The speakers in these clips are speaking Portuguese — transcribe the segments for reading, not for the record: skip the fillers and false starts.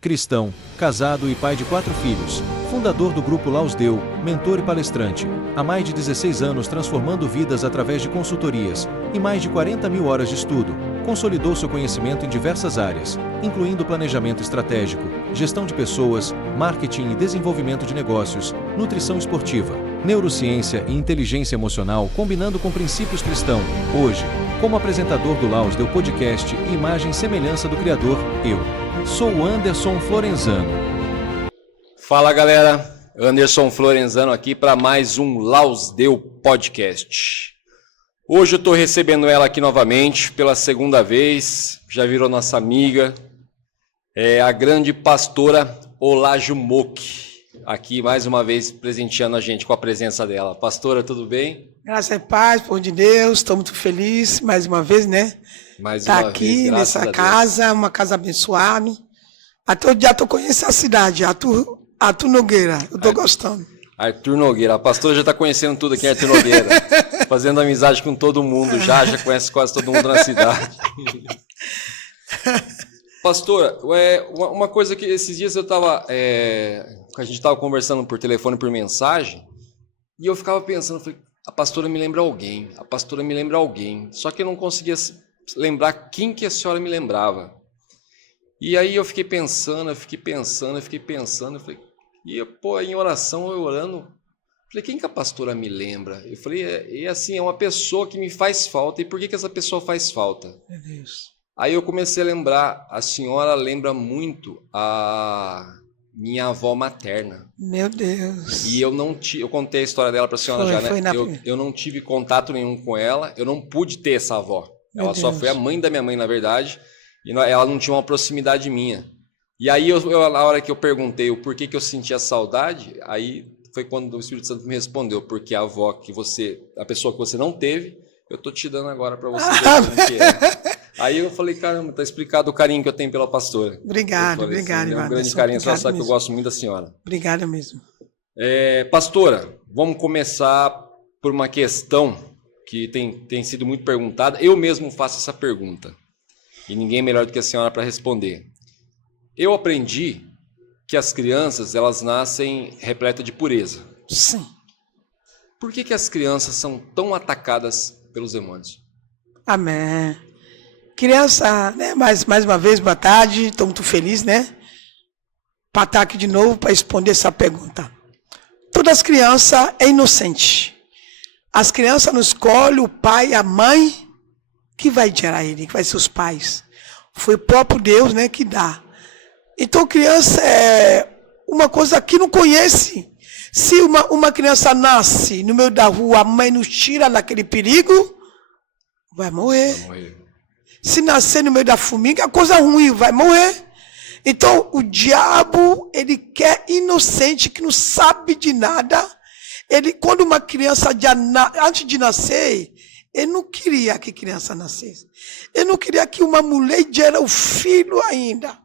cristão, casado e pai de 4 filhos, fundador do Grupo Lausdeu, mentor e palestrante, há mais de 16 anos transformando vidas através de consultorias e mais de 40 mil horas de estudo, consolidou seu conhecimento em diversas áreas, incluindo planejamento estratégico, gestão de pessoas, marketing e desenvolvimento de negócios, nutrição esportiva, neurociência e inteligência emocional combinando com princípios cristãos. Hoje, como apresentador do Lausdeu Podcast e imagem e semelhança do Criador, eu sou o Anderson Florenzano. Fala galera, Anderson Florenzano aqui para mais um Lausdeu Podcast. Hoje eu estou recebendo ela aqui novamente pela segunda vez, já virou nossa amiga, é a grande pastora Olajumoke, aqui mais uma vez presenteando a gente com a presença dela. Pastora, tudo bem? Graças e paz, por de Deus, estou muito feliz mais uma vez, né? Mais tá uma aqui vez, nessa casa, uma casa abençoada. Até o dia estou conhecendo a cidade, Arthur Nogueira, eu estou gostando. Arthur Nogueira, a pastora já está conhecendo tudo aqui em Arthur Nogueira, fazendo amizade com todo mundo, já conhece quase todo mundo na cidade. Pastora, uma coisa que esses dias eu estava, a gente estava conversando por telefone, por mensagem, e eu ficava pensando, falei, a pastora me lembra alguém, só que eu não conseguia lembrar quem que a senhora me lembrava. E aí eu fiquei pensando, eu falei, em oração, eu orando, falei, quem que a pastora me lembra? Eu falei, assim, é uma pessoa que me faz falta, e por que essa pessoa faz falta? Meu Deus. Aí eu comecei a lembrar, a senhora lembra muito a minha avó materna. Meu Deus. E eu contei a história dela para a senhora eu não tive contato nenhum com ela, eu não pude ter essa avó. Ela só foi a mãe da minha mãe, na verdade, e ela não tinha uma proximidade minha. E aí, na hora que eu perguntei o porquê que eu sentia saudade, aí foi quando o Espírito Santo me respondeu, porque a avó a pessoa que você não teve, eu tô te dando agora para você ver como que é. Aí eu falei, caramba, tá explicado o carinho que eu tenho pela pastora. Obrigado, assim, Ivan. É um grande carinho, a senhora sabe que eu gosto muito da senhora. Obrigada mesmo. Pastora, vamos começar por uma questão que tem sido muito perguntada. Eu mesmo faço essa pergunta, e ninguém melhor do que a senhora para responder. Eu aprendi que as crianças, elas nascem repletas de pureza. Sim. Por que as crianças são tão atacadas pelos demônios? Amém. Criança, né? Mais uma vez, boa tarde. Estou muito feliz, né? Para estar aqui de novo para responder essa pergunta. Todas as crianças é inocente. As crianças não escolhem o pai e a mãe que vai gerar ele, que vai ser os pais. Foi o próprio Deus, né, que dá. Então, criança é uma coisa que não conhece. Se uma criança nasce no meio da rua, a mãe nos tira daquele perigo, vai morrer. Se nascer no meio da formiga, é coisa ruim, vai morrer. Então, o diabo, ele quer inocente, que não sabe de nada. Quando uma criança, antes de nascer, ele não queria que a criança nascesse. Ele não queria que uma mulher gere o filho ainda.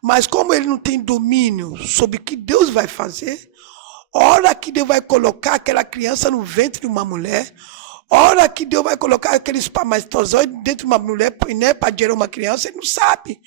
Mas como ele não tem domínio sobre o que Deus vai fazer, a hora que Deus vai colocar aquela criança no ventre de uma mulher, a hora que Deus vai colocar aquele espermatozoide dentro de uma mulher, né, para gerar uma criança, ele não sabe.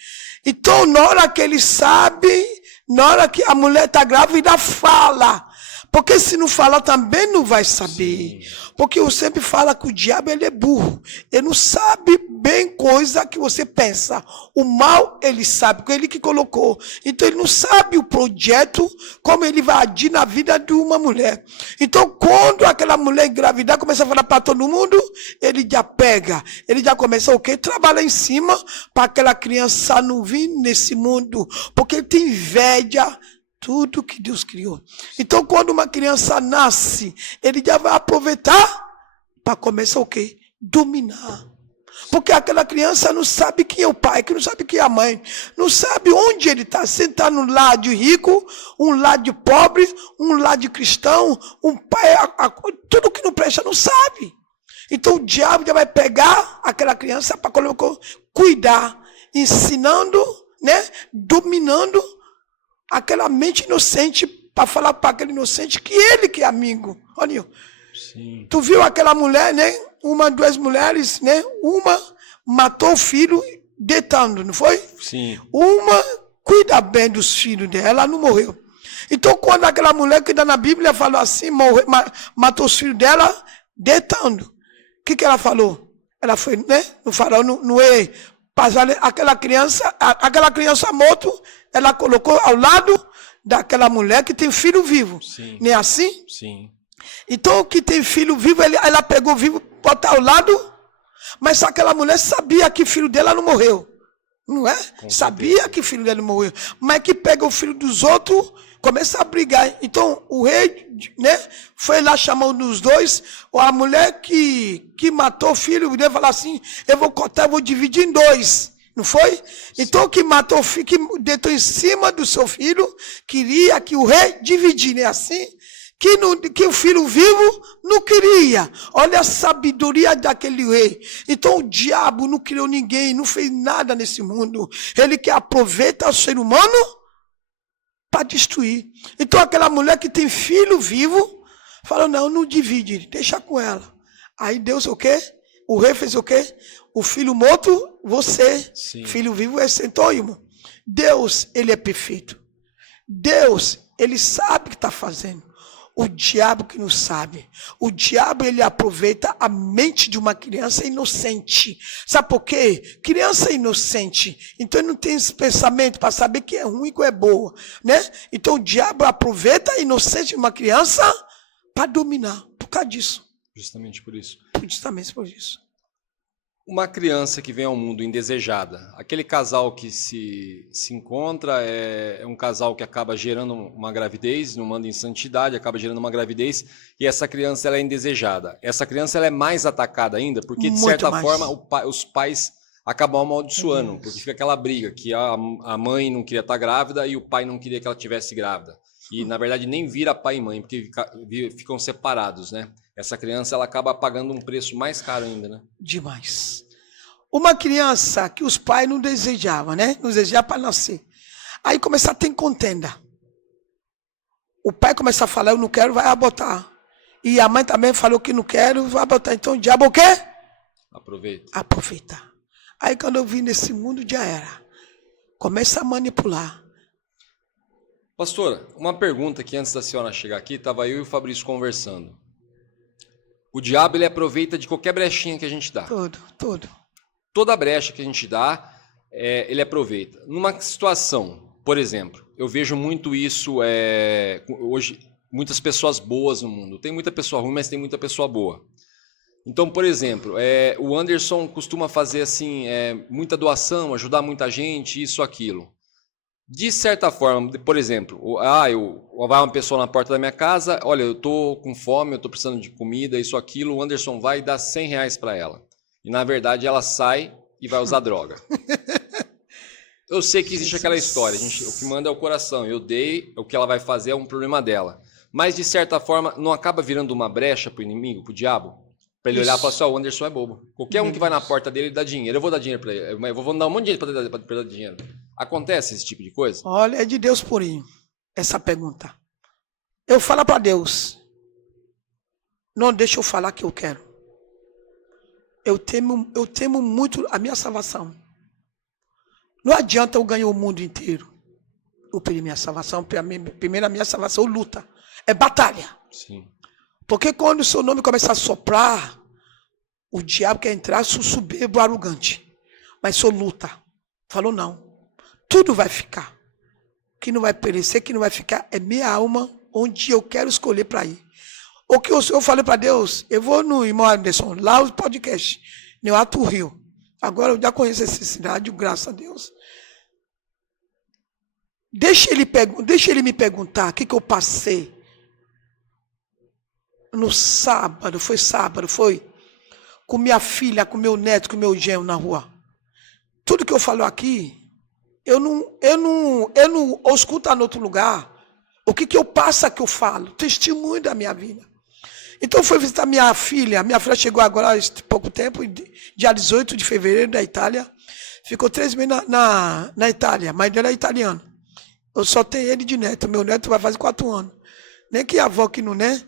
Então, na hora que ele sabe, na hora que a mulher está grávida, fala. Porque se não falar também não vai saber. Sim. Porque eu sempre falo que o diabo ele é burro. Ele não sabe bem coisa que você pensa. O mal ele sabe, porque ele que colocou. Então ele não sabe o projeto, como ele vai agir na vida de uma mulher. Então quando aquela mulher engravidar, começa a falar para todo mundo, ele já pega. Ele já começa o quê? Trabalhar em cima para aquela criança não vir nesse mundo. Porque ele tem inveja. Tudo que Deus criou. Então, quando uma criança nasce, ele já vai aproveitar para começar o quê? Dominar. Porque aquela criança não sabe quem é o pai, que não sabe quem é a mãe. Não sabe onde ele está. Se ele está num lar de rico, um lar de pobre, um lar de cristão, um pai, tudo que não presta, não sabe. Então, o diabo já vai pegar aquela criança para cuidar, ensinando, né? Dominando aquela mente inocente, para falar para aquele inocente que ele que é amigo. Olha, sim. Tu viu aquela mulher, né? Duas mulheres, né? Uma matou o filho deitando, não foi? Sim. Uma cuida cuida bem dos filhos dela, ela não morreu. Então, quando aquela mulher que está na Bíblia falou assim, matou os filhos dela, deitando. O que ela falou? Ela foi, né? No farol, aquela criança morta, ela colocou ao lado daquela mulher que tem filho vivo. Sim. Não é assim? Sim. Então, o que tem filho vivo, ela pegou vivo, botou ao lado, mas aquela mulher sabia que o filho dela não morreu. Não é? Sabia que o filho dela não morreu. Mas que pega o filho dos outros, começa a brigar. Então, o rei, né, foi lá chamando os dois. A mulher que matou o filho, ele falou assim, eu vou cortar, eu vou dividir em dois. Não foi? Sim. Então, que matou o filho, que deitou em cima do seu filho, queria que o rei dividisse, né? Assim, que o filho vivo não queria. Olha a sabedoria daquele rei. Então, o diabo não criou ninguém, não fez nada nesse mundo. Ele que aproveita o ser humano para destruir. Então, aquela mulher que tem filho vivo, falou, não divide, deixa com ela. Aí Deus o quê? O rei fez o quê? O filho morto, você. Sim. Filho vivo, é sentou, irmão. Deus, ele é perfeito. Deus, ele sabe o que está fazendo. O diabo que não sabe. O diabo, ele aproveita a mente de uma criança inocente. Sabe por quê? Criança inocente. Então, ele não tem esse pensamento para saber que é ruim e que é boa. Né? Então, o diabo aproveita a inocência de uma criança para dominar. Por causa disso. Justamente por isso. Justamente por isso. Uma criança que vem ao mundo indesejada, aquele casal que se encontra é um casal que acaba gerando uma gravidez, não manda em santidade, acaba gerando uma gravidez, e essa criança ela é indesejada. Essa criança ela é mais atacada ainda, porque de certa forma os pais acabam amaldiçoando, porque fica aquela briga, que a mãe não queria estar grávida e o pai não queria que ela estivesse grávida. E, na verdade, nem vira pai e mãe, porque ficam separados, né? Essa criança, ela acaba pagando um preço mais caro ainda, né? Demais. Uma criança que os pais não desejavam, né? Não desejavam para nascer. Aí começa a ter contenda. O pai começa a falar, eu não quero, vai abortar. E a mãe também falou que não quero, vai abortar. Então, o diabo o quê? Aproveita. Aí, quando eu vim nesse mundo, já era. Começa a manipular. Pastora, uma pergunta que antes da senhora chegar aqui, estava eu e o Fabrício conversando. O diabo, ele aproveita de qualquer brechinha que a gente dá. Tudo. Toda brecha que a gente dá, ele aproveita. Numa situação, por exemplo, eu vejo muito isso, hoje, muitas pessoas boas no mundo. Tem muita pessoa ruim, mas tem muita pessoa boa. Então, por exemplo, o Anderson costuma fazer assim, muita doação, ajudar muita gente, isso, aquilo. De certa forma, por exemplo, vai uma pessoa na porta da minha casa, olha, eu estou com fome, eu estou precisando de comida, isso, aquilo, o Anderson vai e dá R$100 para ela. E, na verdade, ela sai e vai usar droga. Eu sei que existe aquela história, o que manda é o coração, eu dei, o que ela vai fazer é um problema dela. Mas, de certa forma, não acaba virando uma brecha para o inimigo, para o diabo? Para ele olhar e falar assim, o Anderson é bobo. Qualquer um que vai na porta dele, ele dá dinheiro. Eu vou dar dinheiro para ele. Eu vou dar um monte de dinheiro para ele dar dinheiro. Acontece esse tipo de coisa? Olha, é de Deus purinho, essa pergunta. Eu falo para Deus, não deixa eu falar que eu quero. Eu temo muito a minha salvação. Não adianta eu ganhar o mundo inteiro. Eu perdi minha salvação, primeiro a minha salvação luta. É batalha. Sim. Porque quando o seu nome começar a soprar, o diabo quer entrar, sou soberbo, arrogante. Mas sou luta. Falou não. Tudo vai ficar. O que não vai perecer, que não vai ficar, é minha alma, onde eu quero escolher para ir. O que eu falei para Deus, eu vou no irmão Anderson, lá o podcast, no Alto Rio. Agora eu já conheço essa cidade, graças a Deus. Deixa ele me perguntar o que eu passei. No sábado, foi com minha filha, com meu neto, com meu genro na rua. Tudo que eu falo aqui, eu não escuto em outro lugar. O que eu passo que eu falo, testemunho da minha vida. Então foi visitar minha filha chegou agora há pouco tempo, dia 18 de fevereiro da Itália. Ficou 3 meses na Itália, a mãe dela é italiana. Eu só tenho ele de neto, meu neto vai fazer 4 anos. Nem que a avó que não, né?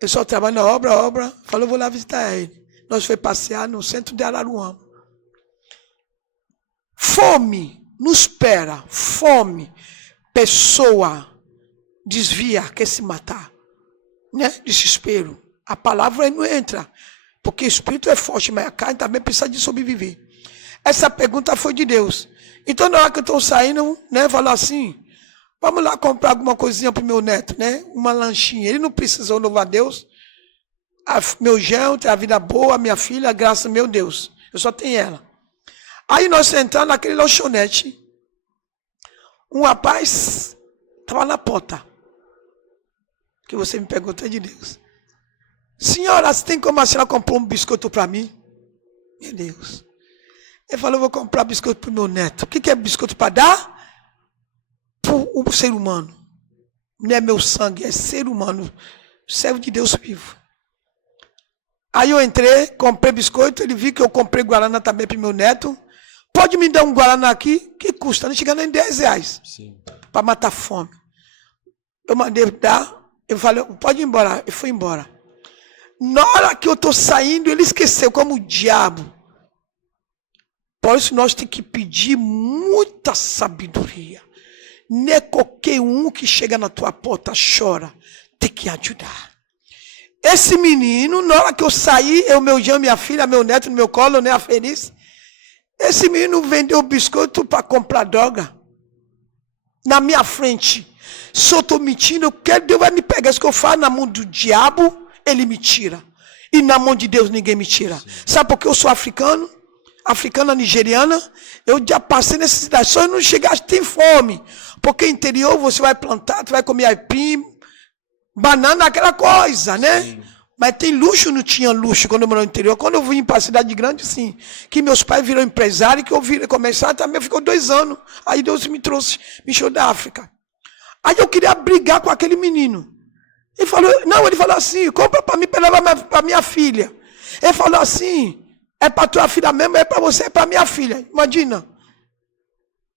Eu só trabalho na obra, falou, vou lá visitar ele. Nós fomos passear no centro de Araruama. Fome não espera, fome, pessoa desvia, quer se matar, né? Desespero. A palavra não entra, porque o espírito é forte, mas a carne também precisa de sobreviver. Essa pergunta foi de Deus. Então, na hora que eu estou saindo, né, falou assim, vamos lá comprar alguma coisinha para o meu neto, né? Uma lanchinha. Ele não precisou louvar a Deus. Meu genro tem a vida boa, a minha filha, graças a meu Deus. Eu só tenho ela. Aí nós entramos naquele lanchonete. Um rapaz estava na porta. Que você me perguntou é de Deus. Senhora, você tem como a senhora comprar um biscoito para mim? Meu Deus. Ele falou, eu vou comprar biscoito para o meu neto. O que é biscoito para dar? Para o ser humano. Não é meu sangue, é ser humano. Servo de Deus vivo. Aí eu entrei, comprei biscoito, ele viu que eu comprei guaraná também para o meu neto. Pode me dar um guaraná aqui? Que custa? Não chega nem R$10. Para matar fome. Eu mandei dar, eu falei, pode ir embora. Ele foi embora. Na hora que eu estou saindo, ele esqueceu, como o diabo. Por isso nós temos que pedir muita sabedoria. Não é qualquer um que chega na tua porta, chora. Tem que ajudar. Esse menino, na hora que eu saí, eu, meu genro, minha filha, meu neto no meu colo, eu nem a feliz. Esse menino vendeu biscoito para comprar droga. Na minha frente. Se eu estou mentindo, eu quero, Deus vai me pegar. Isso que eu faço na mão do diabo, ele me tira. E na mão de Deus ninguém me tira. Sim. Sabe por que eu sou africano? Africana, nigeriana. Eu já passei necessidade. Só eu não chegasse, tem fome. Porque interior você vai plantar, tu vai comer aipim, banana, aquela coisa, né? Sim. Mas tem luxo, não tinha luxo quando eu morava no interior. Quando eu vim para a cidade grande, sim. Que meus pais viram empresário, que eu vi começar, também ficou 2 anos. Aí Deus me trouxe, me encheu da África. Aí eu queria brigar com aquele menino. Ele falou assim, compra para mim, para levar para minha filha. Ele falou assim, é para tua filha mesmo, é para você, é para minha filha. Imagina.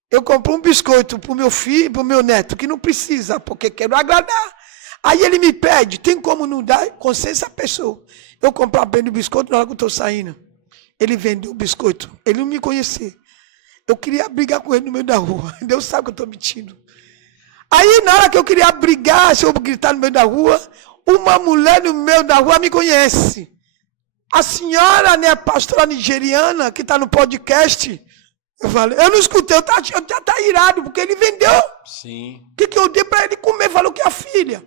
Eu comprei um biscoito para o meu filho, para o meu neto, que não precisa, porque quero agradar. Aí ele me pede, tem como não dar consciência à pessoa. Eu comprei bem o biscoito na hora que eu estou saindo. Ele vendeu o biscoito, ele não me conhecia. Eu queria brigar com ele no meio da rua. Deus sabe que eu estou mentindo. Aí na hora que eu queria brigar, se eu gritar no meio da rua, uma mulher no meio da rua me conhece. A senhora, né, a pastora nigeriana, que está no podcast. Eu falei, eu não escutei, eu já está irado, porque ele vendeu. Sim. O que eu dei para ele comer? Falou que é a filha.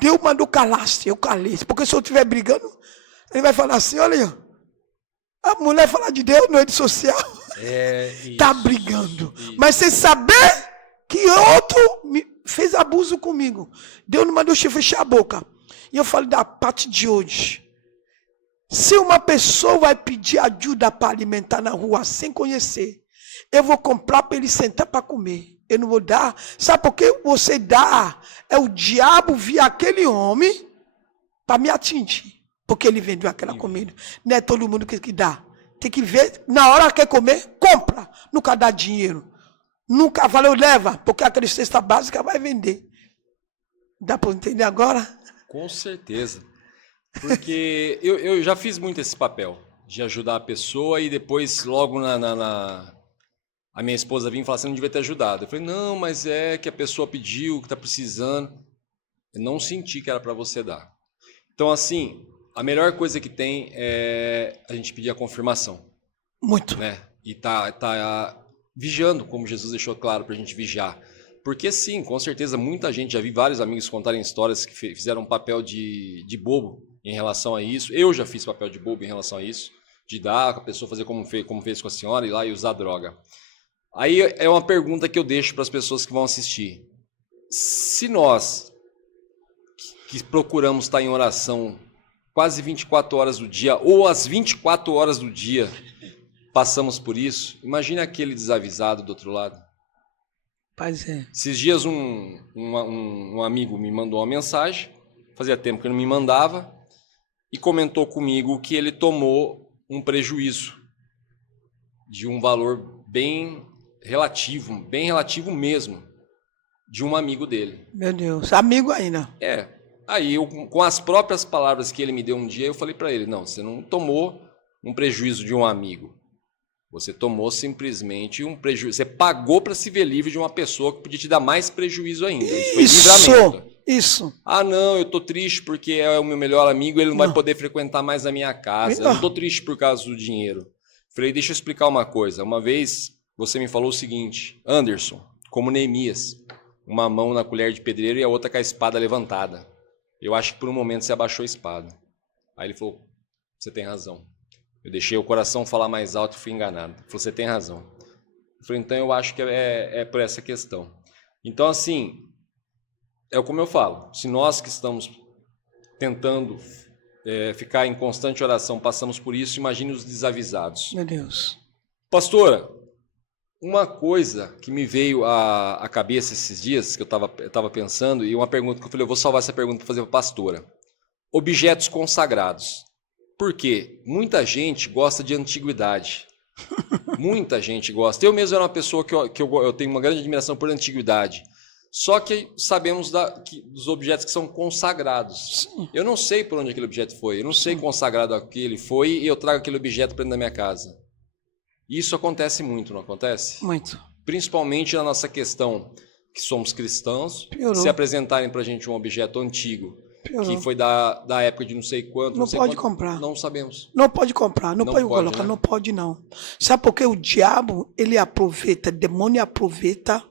Deus mandou calaste, eu calei. Porque se eu estiver brigando, ele vai falar assim, olha, a mulher fala de Deus na rede social. Está brigando. Isso. Mas sem saber que outro fez abuso comigo. Deus não mandou eu fechar a boca. E eu falei, da parte de hoje, se uma pessoa vai pedir ajuda para alimentar na rua sem conhecer, eu vou comprar para ele sentar para comer. Eu não vou dar. Sabe por que você dá? É o diabo via aquele homem para me atingir. Porque ele vendeu aquela comida. Não é todo mundo que dá. Tem que ver, na hora que quer comer, compra. Nunca dá dinheiro. Nunca valeu, leva. Porque aquela cesta básica vai vender. Dá para entender agora? Com certeza. Porque eu já fiz muito esse papel. De ajudar a pessoa e depois logo a minha esposa vinha e falava assim, não devia ter ajudado. Eu falei, não, mas é que a pessoa pediu, que está precisando. Eu não senti que era para você dar. Então, assim, a melhor coisa que tem é a gente pedir a confirmação. Muito. Né? E tá vigiando, como Jesus deixou claro para a gente vigiar. Porque sim, com certeza, muita gente, já vi vários amigos contarem histórias que fizeram um papel de bobo em relação a isso. Eu já fiz papel de bobo em relação a isso. De dar, a pessoa fazer como fez com a senhora, ir lá e usar droga. Aí é uma pergunta que eu deixo para as pessoas que vão assistir. Se nós, que procuramos estar em oração quase 24 horas do dia, ou as 24 horas do dia, passamos por isso, imagine aquele desavisado do outro lado. Pois é. Esses dias um amigo me mandou uma mensagem, fazia tempo que ele não me mandava, e comentou comigo que ele tomou um prejuízo de um valor bem relativo mesmo, de um amigo dele. Meu Deus, amigo ainda. Aí eu, com as próprias palavras que ele me deu um dia, eu falei para ele, não, você não tomou um prejuízo de um amigo, Você tomou simplesmente um prejuízo. Você pagou para se ver livre de uma pessoa que podia te dar mais prejuízo ainda. Isso foi livramento. Isso. Ah, não, eu tô triste porque é o meu melhor amigo, ele não vai poder frequentar mais a minha casa. Eu não tô triste por causa do dinheiro. Falei, deixa eu explicar uma coisa. Uma vez você me falou o seguinte, Anderson, como Neemias, uma mão na colher de pedreiro e a outra com a espada levantada. Eu acho que por um momento você abaixou a espada. Aí ele falou, você tem razão. Eu deixei o coração falar mais alto e fui enganado. Ele falou, você tem razão. Eu falei, então eu acho que é por essa questão. Então, assim, é como eu falo, se nós que estamos tentando ficar em constante oração, passamos por isso, imagine os desavisados. Meu Deus. Pastora, uma coisa que me veio à cabeça esses dias, que eu estava pensando, e uma pergunta que eu falei, eu vou salvar essa pergunta para fazer para a pastora. Objetos consagrados. Por quê? Muita gente gosta de antiguidade. Muita gente gosta. Eu mesmo era uma pessoa que eu tenho uma grande admiração por antiguidade. Só que sabemos dos objetos que são consagrados. Sim. Eu não sei por onde aquele objeto foi. Eu não sei consagrado a que ele foi e eu trago aquele objeto para dentro da minha casa. Isso acontece muito, não acontece? Muito. Principalmente na nossa questão que somos cristãos. Piorou. Se apresentarem para a gente um objeto antigo, que foi da época de não sei quanto. Não pode comprar. Não sabemos. Não pode comprar, não pode colocar, né? Não pode não. Sabe por quê? O diabo, ele aproveita, o demônio aproveita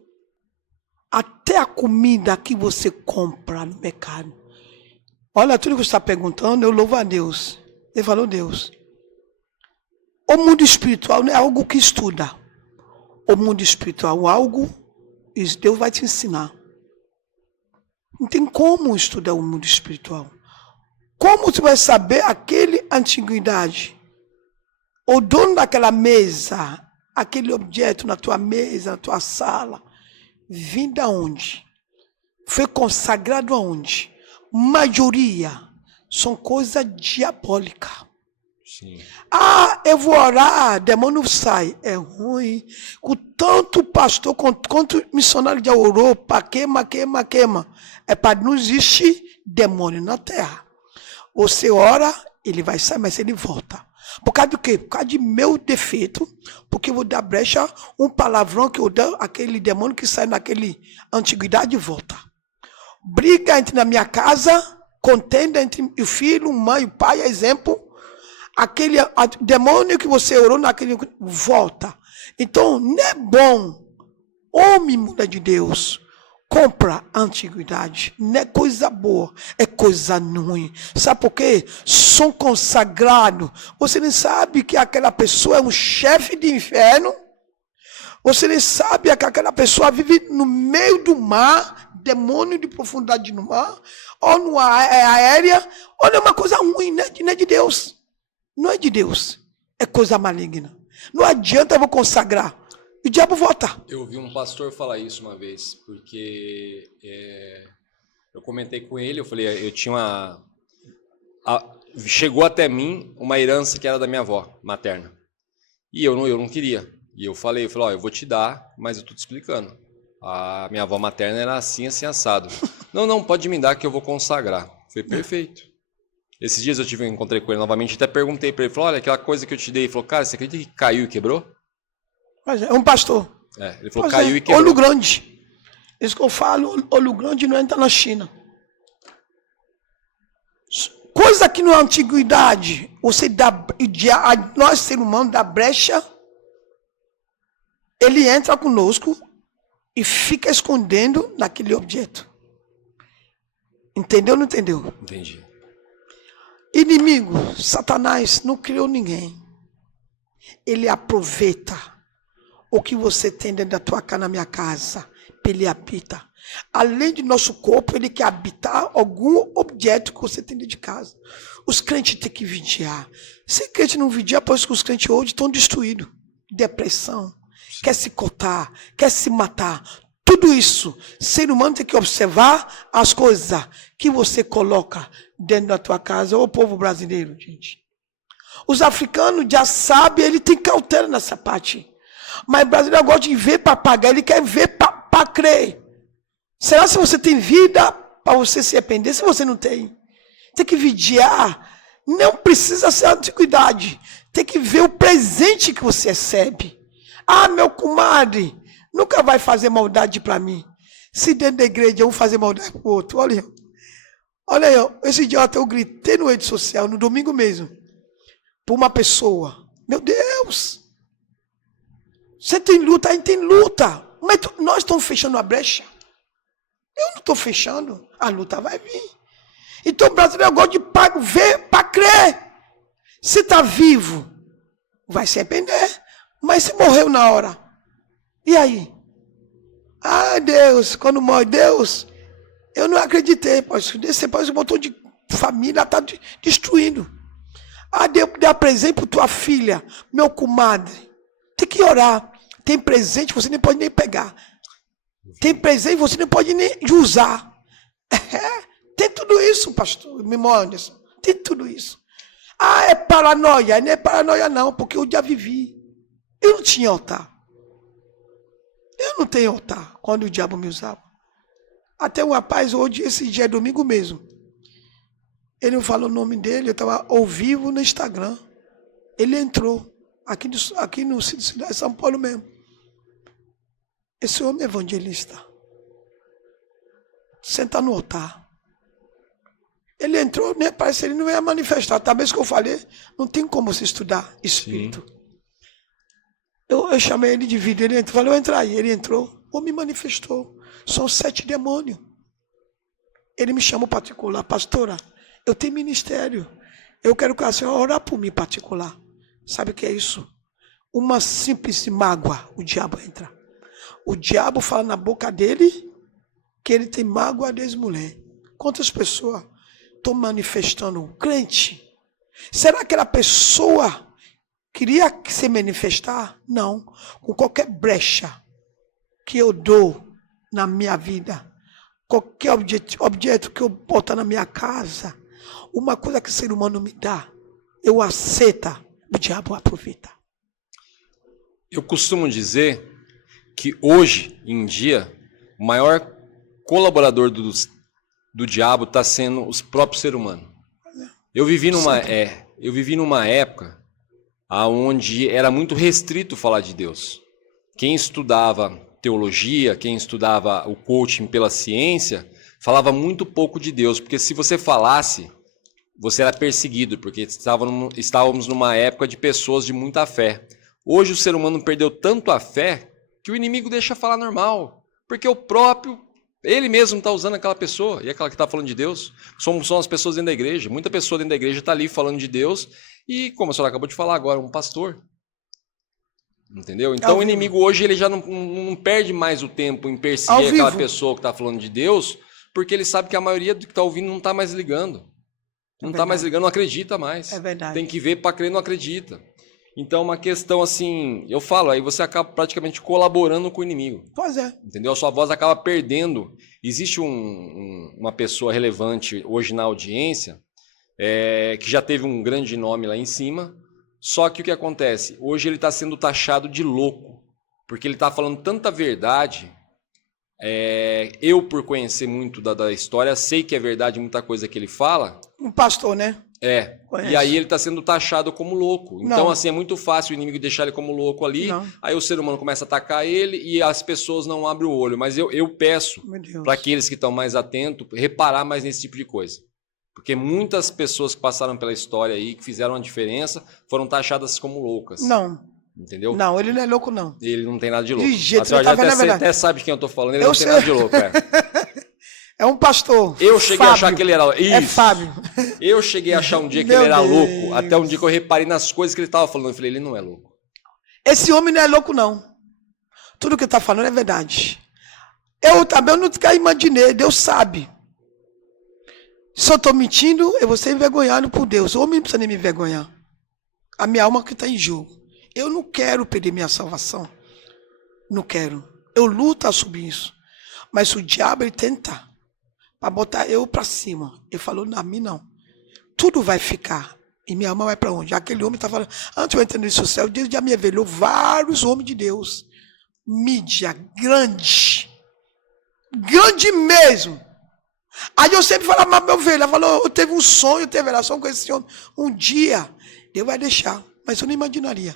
até a comida que você compra no mercado. Olha, tudo que você está perguntando, eu louvo a Deus. Ele falou Deus. O mundo espiritual não é algo que estuda. O mundo espiritual é algo que Deus vai te ensinar. Não tem como estudar o mundo espiritual. Como você vai saber aquele antiguidade? O dono daquela mesa, aquele objeto na tua mesa, na tua sala, vem da onde? Foi consagrado aonde? Maioria são coisas diabólicas. Sim. Ah, eu vou orar, demônio sai. É ruim. Com tanto pastor, quanto missionário já orou, para queima. É para não existir demônio na terra. Você ora, ele vai sair, mas ele volta. Por causa do quê? Por causa de meu defeito, porque eu vou dar brecha, um palavrão que eu dou, aquele demônio que sai naquele antiguidade e volta. Briga entre na minha casa, contenda entre o filho, mãe, o pai, exemplo. Aquele demônio que você orou naquele volta. Então, não é bom. Homem, mulher de Deus, compra a antiguidade. Não é coisa boa, é coisa ruim. Sabe por quê? São consagrados. Você nem sabe que aquela pessoa é um chefe de inferno. Você nem sabe que aquela pessoa vive no meio do mar, demônio de profundidade no mar, ou no aérea. Olha, é uma coisa ruim, não é de Deus. Não é de Deus, é coisa maligna. Não adianta eu vou consagrar. O diabo volta. Eu ouvi um pastor falar isso uma vez, porque eu comentei com ele, eu falei, eu tinha chegou até mim uma herança que era da minha avó materna. E eu não queria. E eu falei, ó, eu vou te dar, mas eu tô te explicando. A minha avó materna era assim, assim, assado. Não, pode me dar que eu vou consagrar. Foi perfeito. Esses dias eu encontrei com ele novamente, até perguntei para ele, falou, olha, aquela coisa que eu te dei, ele falou, cara, você acredita que caiu e quebrou? É um pastor. Ele falou, caiu e quebrou. Olho grande. Isso que eu falo, olho grande não entra na China. Coisa que na antiguidade, você dá, nós seres humanos, dá brecha, ele entra conosco e fica escondendo naquele objeto. Entendeu ou não entendeu? Entendi. Inimigo, Satanás não criou ninguém. Ele aproveita o que você tem dentro da tua casa, na minha casa. Ele habita. Além de nosso corpo, ele quer habitar algum objeto que você tem dentro de casa. Os crentes têm que vigiar. Se crente não vigiar, por isso que os crentes hoje estão destruídos. Depressão, quer se cortar, quer se matar. Tudo isso, ser humano tem que observar as coisas que você coloca dentro da tua casa. Ô povo brasileiro, gente. Os africanos já sabem, ele tem cautela nessa parte. Mas o brasileiro gosta de ver para pagar, ele quer ver para crer. Será se você tem vida para você se arrepender? Se você não tem, tem que vigiar. Não precisa ser antiguidade. tem que ver o presente que você recebe. Ah, meu comadre, nunca vai fazer maldade para mim. Se dentro da igreja eu vou fazer maldade para o outro. Olha aí, esse idiota eu gritei no rede social, no domingo mesmo, por uma pessoa. Meu Deus! Você tem luta, a gente tem luta. Mas nós estamos fechando a brecha. Eu não estou fechando. A luta vai vir. Então o brasileiro gosta de ver para crer. Se está vivo, vai se arrepender. Mas se morreu na hora, e aí? Ah, Deus, quando morre Deus, eu não acreditei. Esse motor de família está destruindo. Ah, Deus dá presente para tua filha, meu comadre. Tem que orar. Tem presente, você nem pode nem pegar. Tem presente, você não pode nem usar. Tem tudo isso, pastor, me manda. Tem tudo isso. Ah, é paranoia. Não é paranoia não, porque eu já vivi. Eu não tinha altar. Eu não tenho altar quando o diabo me usava. Até um rapaz, hoje, esse dia é domingo mesmo. Ele me falou o nome dele, eu estava ao vivo no Instagram. Ele entrou, aqui no cidade de São Paulo mesmo. Esse homem é evangelista. Senta no altar. Ele entrou, né, parece que ele não ia manifestar. Talvez que eu falei, não tem como você estudar espírito. Eu chamei ele de vídeo, ele entrou, falei, eu entrar aí. Ele entrou, ou me manifestou. São 7 demônios. Ele me chamou particular, pastora, eu tenho ministério. Eu quero que a senhora orar por mim particular. Sabe o que é isso? Uma simples mágoa, o diabo entra. O diabo fala na boca dele que ele tem mágoa desde mulher. Quantas pessoas estão manifestando um crente? Será que aquela pessoa queria se manifestar? Não. Com qualquer brecha que eu dou na minha vida, qualquer objeto que eu boto na minha casa, uma coisa que o ser humano me dá, eu aceito, o diabo aproveita. Eu costumo dizer que hoje em dia, o maior colaborador do diabo está sendo os próprios seres humanos. Eu vivi numa época onde era muito restrito falar de Deus. Quem estudava teologia, quem estudava o coaching pela ciência, falava muito pouco de Deus, porque se você falasse, você era perseguido, porque estávamos numa época de pessoas de muita fé. Hoje o ser humano perdeu tanto a fé que o inimigo deixa falar normal, porque ele mesmo está usando aquela pessoa, e aquela que está falando de Deus, são as pessoas dentro da igreja. Muita pessoa dentro da igreja está ali falando de Deus, e como a senhora acabou de falar agora, um pastor. Entendeu? Então o inimigo hoje ele já não perde mais o tempo em perseguir aquela pessoa que está falando de Deus, porque ele sabe que a maioria do que está ouvindo não está mais ligando. Não está mais ligando, não acredita mais. É verdade. Tem que ver para crer, não acredita. Então, uma questão assim, eu falo, aí você acaba praticamente colaborando com o inimigo. Pois é. Entendeu? A sua voz acaba perdendo. Existe uma pessoa relevante hoje na audiência, que já teve um grande nome lá em cima, só que o que acontece? Hoje ele está sendo taxado de louco, porque ele está falando tanta verdade. Eu, por conhecer muito da história, sei que é verdade muita coisa que ele fala. Um pastor, né? Conhece. E aí ele está sendo taxado como louco. Então, assim, é muito fácil o inimigo deixar ele como louco ali. Não. Aí o ser humano começa a atacar ele e as pessoas não abrem o olho. Mas eu peço para aqueles que estão mais atentos reparar mais nesse tipo de coisa. Porque muitas pessoas que passaram pela história aí, que fizeram a diferença, foram taxadas como loucas. Não. Entendeu? Não, ele não é louco, não. Ele não tem nada de louco. De jeito, a senhora já até sabe de quem eu estou falando, ele não tem nada de louco. É um pastor. Eu cheguei a achar que ele era louco. É Fábio. Eu cheguei a achar um dia que ele era louco, até um dia que eu reparei nas coisas que ele estava falando. Eu falei, ele não é louco. Esse homem não é louco, não. Tudo que ele está falando é verdade. Eu também nunca imaginei, Deus sabe. Se eu estou mentindo, eu vou ser envergonhado por Deus. O homem não precisa nem me envergonhar. A minha alma que está em jogo. Eu não quero perder minha salvação. Não quero. Eu luto a subir isso. Mas o diabo, ele tenta para botar eu para cima. Ele falou, a mim não. Tudo vai ficar. E minha alma vai para onde? Aquele homem está falando. Antes de eu entrar nesse céu, Deus já me revelou vários homens de Deus. Mídia grande. Grande mesmo. Aí eu sempre falava, meu velho, ela falou, eu teve um sonho, eu teve relação com esse homem. Um dia, Deus vai deixar. Mas eu não imaginaria.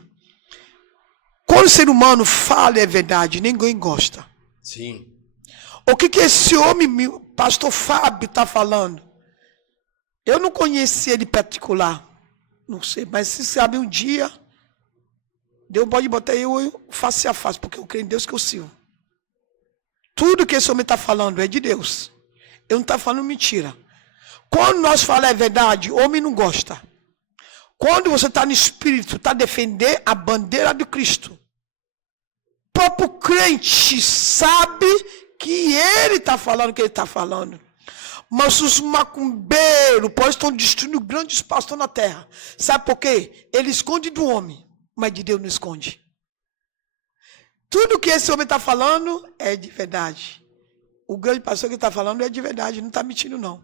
Quando o ser humano fala é verdade, ninguém gosta. Sim. O que esse homem, pastor Fábio, está falando? Eu não conheci ele particular. Não sei, mas se sabe um dia, Deus pode botar eu face a face, porque eu creio em Deus que eu sirvo. Tudo que esse homem está falando é de Deus. Eu não estou falando mentira. Quando nós falamos é verdade, o homem não gosta. Quando você está no Espírito, está defendendo a bandeira de Cristo. O próprio crente sabe que ele está falando o que ele está falando. Mas os macumbeiros estão destruindo grandes pastores na terra. Sabe por quê? Ele esconde do homem, mas de Deus não esconde. Tudo que esse homem está falando é de verdade. O grande pastor que está falando é de verdade, não está mentindo não.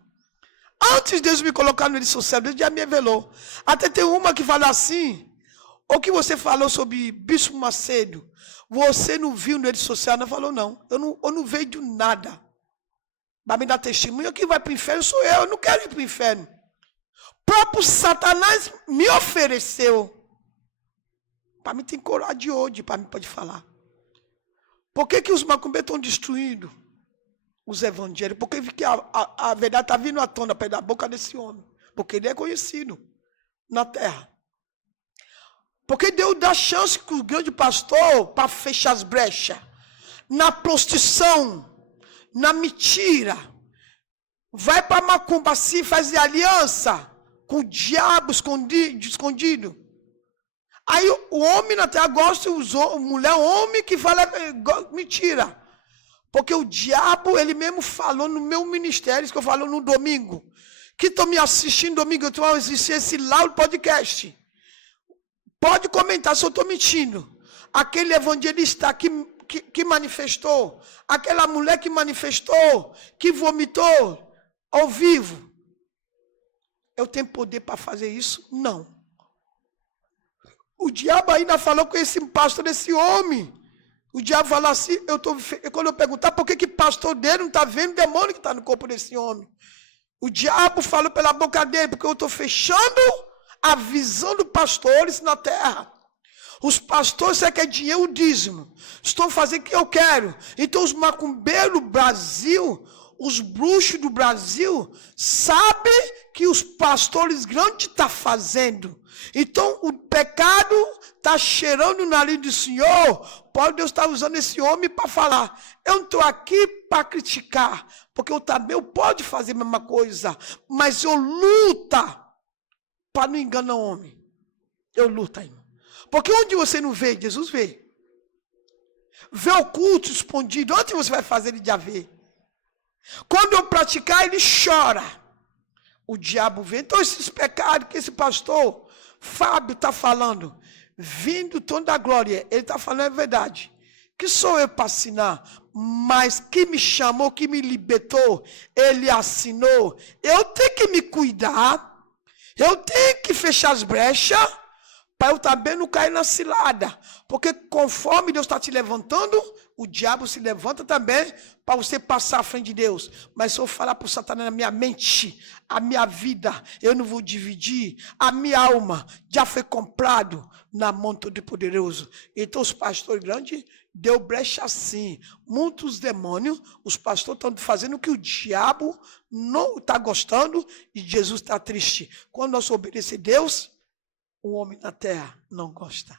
Antes de Deus me colocar no rede social, Deus já me revelou. Até tem uma que fala assim, o que você falou sobre Bispo Macedo, você não viu no rede social? Não falou não, eu não vejo nada. Vai me dar testemunho, quem vai para o inferno sou eu não quero ir para o inferno. O próprio Satanás me ofereceu. Para mim tem coragem hoje, para mim pode falar. Por que os macumbeiros estão destruindo os evangelhos? Porque a verdade está vindo à tona da boca desse homem. Porque ele é conhecido na terra. Porque Deus dá chance com o grande pastor para fechar as brechas. Na prostituição, na mentira. Vai para macumba assim, fazer aliança com o diabo escondido. Aí o homem na terra gosta, mulher, homem que fala mentira. Porque o diabo, ele mesmo falou no meu ministério, isso que eu falo no domingo. Que estão me assistindo domingo, eu estou assistindo esse lá o podcast. Pode comentar se eu estou mentindo. Aquele evangelista que manifestou, aquela mulher que manifestou, que vomitou ao vivo. Eu tenho poder para fazer isso? Não. O diabo ainda falou com esse pastor desse homem. O diabo falou assim, quando eu perguntar por que pastor dele não está vendo o demônio que está no corpo desse homem. O diabo falou pela boca dele, porque eu estou fechando a visão dos pastores na terra. Os pastores, você quer dinheiro, o dízimo. Estão fazendo o que eu quero. Então os macumbeiros do Brasil, os bruxos do Brasil, sabem que os pastores grandes estão fazendo. Então o pecado está cheirando o nariz do Senhor. Pode Deus estar usando esse homem para falar. Eu não estou aqui para criticar, porque eu também pode fazer a mesma coisa, mas eu luto para não enganar o homem. Eu luto, irmão. Porque onde você não vê, Jesus vê. Vê o culto escondido, onde você vai fazer ele já ver. Quando eu praticar, ele chora. O diabo vê. Então esses pecados que esse pastor Fábio está falando, vindo do tom da glória, ele está falando a verdade. Que sou eu para assinar, mas que me chamou, que me libertou, ele assinou. Eu tenho que me cuidar, eu tenho que fechar as brechas, para eu também não cair na cilada. Porque conforme Deus está te levantando, o diabo se levanta também para você passar à frente de Deus. Mas se eu falar para o Satanás na minha mente, a minha vida, eu não vou dividir. A minha alma já foi comprado na mão do Todo-Poderoso. Então os pastores grandes deu brecha assim. Muitos demônios, os pastores estão fazendo o que o diabo não está gostando e Jesus está triste. Quando nós obedecemos a Deus, o homem na terra não gosta.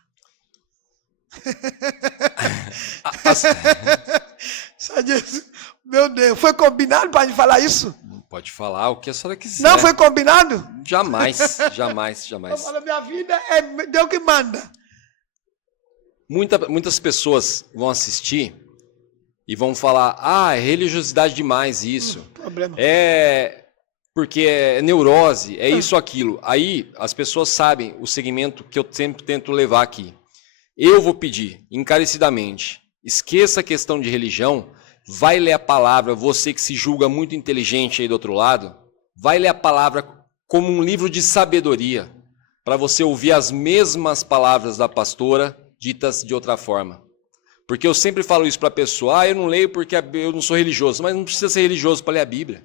Meu Deus, foi combinado para a gente falar isso? Pode falar o que a senhora quiser. Não foi combinado? Jamais, jamais, jamais. Eu falo, minha vida é Deus que manda. Muitas pessoas vão assistir e vão falar, é religiosidade demais isso. Problema. Porque é neurose, é isso, aquilo. Aí as pessoas sabem o segmento que eu sempre tento levar aqui. Eu vou pedir, encarecidamente, esqueça a questão de religião, vai ler a palavra, você que se julga muito inteligente aí do outro lado, vai ler a palavra como um livro de sabedoria, para você ouvir as mesmas palavras da pastora, ditas de outra forma. Porque eu sempre falo isso para a pessoa, eu não leio porque eu não sou religioso, mas não precisa ser religioso para ler a Bíblia.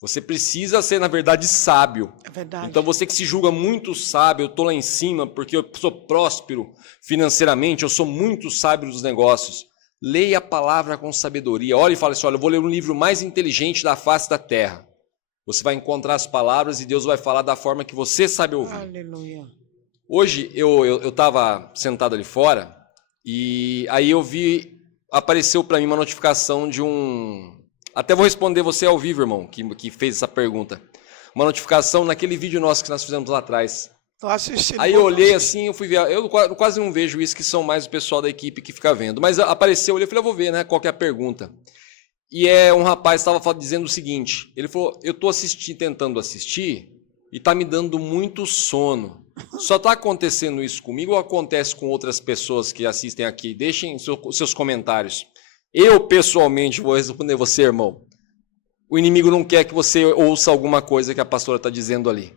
Você precisa ser, na verdade, sábio. É verdade. Então você que se julga muito sábio, eu estou lá em cima porque eu sou próspero financeiramente, eu sou muito sábio dos negócios. Leia a palavra com sabedoria. Olha e fala assim, olha, eu vou ler um livro mais inteligente da face da terra. Você vai encontrar as palavras e Deus vai falar da forma que você sabe ouvir. Aleluia. Hoje eu estava sentado ali fora e aí eu vi, apareceu para mim uma notificação de um... Até vou responder você ao vivo, irmão, que fez essa pergunta. Uma notificação naquele vídeo nosso que nós fizemos lá atrás. Tô assistindo. Aí eu olhei assim, eu fui ver, eu quase não vejo isso, que são mais o pessoal da equipe que fica vendo. Mas apareceu, eu olhei e falei, eu vou ver, né, qual que é a pergunta. E um rapaz estava dizendo o seguinte, ele falou, eu estou tentando assistir e está me dando muito sono. Só está acontecendo isso comigo ou acontece com outras pessoas que assistem aqui? Deixem seus comentários. Eu, pessoalmente, vou responder você, irmão. O inimigo não quer que você ouça alguma coisa que a pastora está dizendo ali.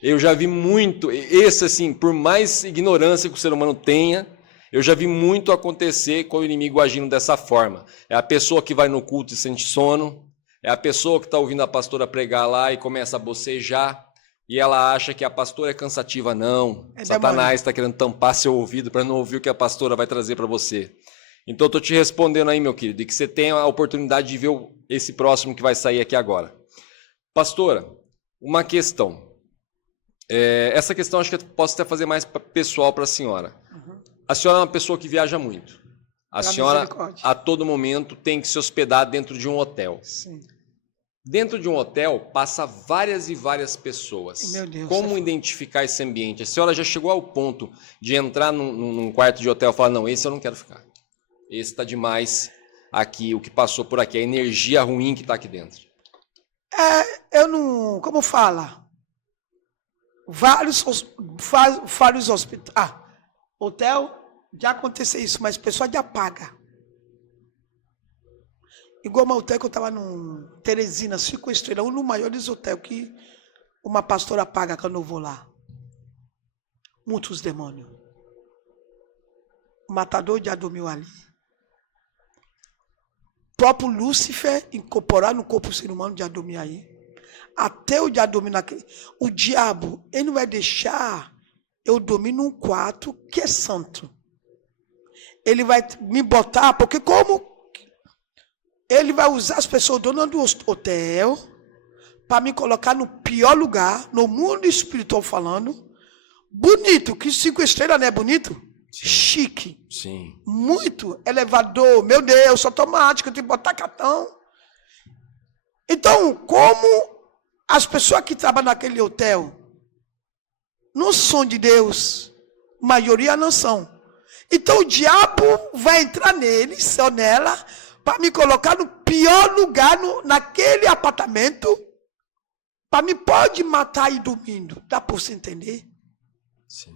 Eu já vi muito, esse assim, por mais ignorância que o ser humano tenha, eu já vi muito acontecer com o inimigo agindo dessa forma. É a pessoa que vai no culto e sente sono, é a pessoa que está ouvindo a pastora pregar lá e começa a bocejar, e ela acha que a pastora é cansativa. Não, Satanás está querendo tampar seu ouvido para não ouvir o que a pastora vai trazer para você. Então eu estou te respondendo aí, meu querido, e que você tenha a oportunidade de ver esse próximo que vai sair aqui agora. Pastora, uma questão. Essa questão acho que eu posso até fazer mais pessoal para a senhora. Uhum. A senhora é uma pessoa que viaja muito. A senhora, a todo momento, tem que se hospedar dentro de um hotel. Sim. Dentro de um hotel, passa várias e várias pessoas. Meu Deus, como identificar esse ambiente? A senhora já chegou ao ponto de entrar num quarto de hotel e falar, não, esse eu não quero ficar. Esse está demais aqui, o que passou por aqui, a energia ruim que está aqui dentro. Eu não... Como fala? Vários hospitais. Hotel, já aconteceu isso, mas o pessoal já paga. Igual uma hotel que eu estava no Teresina, 5 estrelas, um dos maiores hotéis que uma pastora paga quando eu vou lá. Muitos demônios. O matador já dormiu ali. O próprio Lúcifer, incorporado no corpo do ser humano, já dormiu aí. Até eu já dormi naquele... O diabo, ele não vai deixar eu dormir num quarto que é santo. Ele vai me botar, porque como... Ele vai usar as pessoas donas do hotel para me colocar no pior lugar, no mundo espiritual falando. Bonito, que 5 estrelas não é bonito? Sim. Chique. Sim. Muito. Elevador, meu Deus, automático, tem que botar cartão. Então, como as pessoas que trabalham naquele hotel não são de Deus, a maioria não são. Então o diabo vai entrar neles ou nela para me colocar no pior lugar, naquele apartamento, para me pode matar aí dormindo. Dá para você entender? Sim.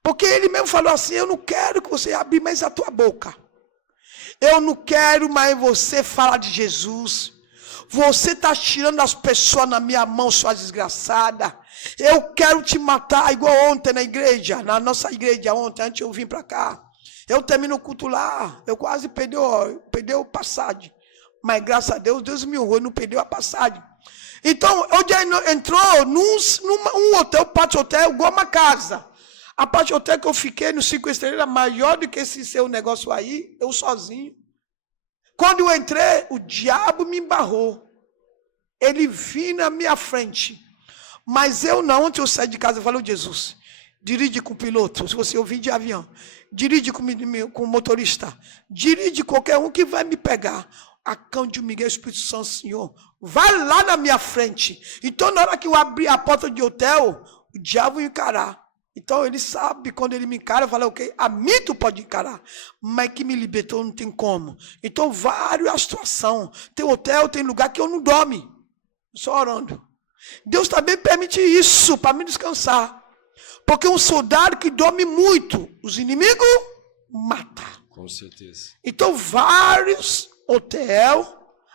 Porque ele mesmo falou assim, eu não quero que você abra mais a tua boca. Eu não quero mais você falar de Jesus. Você está tirando as pessoas na minha mão, sua desgraçada. Eu quero te matar, igual ontem na igreja, na nossa igreja ontem, antes eu vim para cá. Eu termino o culto lá, eu quase perdi a passagem. Mas graças a Deus, Deus me honrou, não perdeu a passagem. Então, eu já entrou num hotel, pátio hotel, igual uma casa. A pátio hotel que eu fiquei no 5 estrelas, maior do que esse seu negócio aí, eu sozinho. Quando eu entrei, o diabo me embarrou. Ele vinha na minha frente. Mas eu não, ontem eu saí de casa e falei, Jesus, dirige com o piloto, se você ouvir de avião. Dirige com o motorista. Dirige qualquer um que vai me pegar. Arcanjo Miguel, Espírito Santo, Senhor, vai lá na minha frente. Então, na hora que eu abri a porta de hotel, o diabo ia encarar. Então, ele sabe, quando ele me encara, eu falo, ok, a mim tu pode encarar. Mas que me libertou, não tem como. Então, várias situações. Tem hotel, tem lugar que eu não dorme. Só orando. Deus também permite isso, para me descansar. Porque um soldado que dorme muito, os inimigos matam. Com certeza. Então, vários hotéis,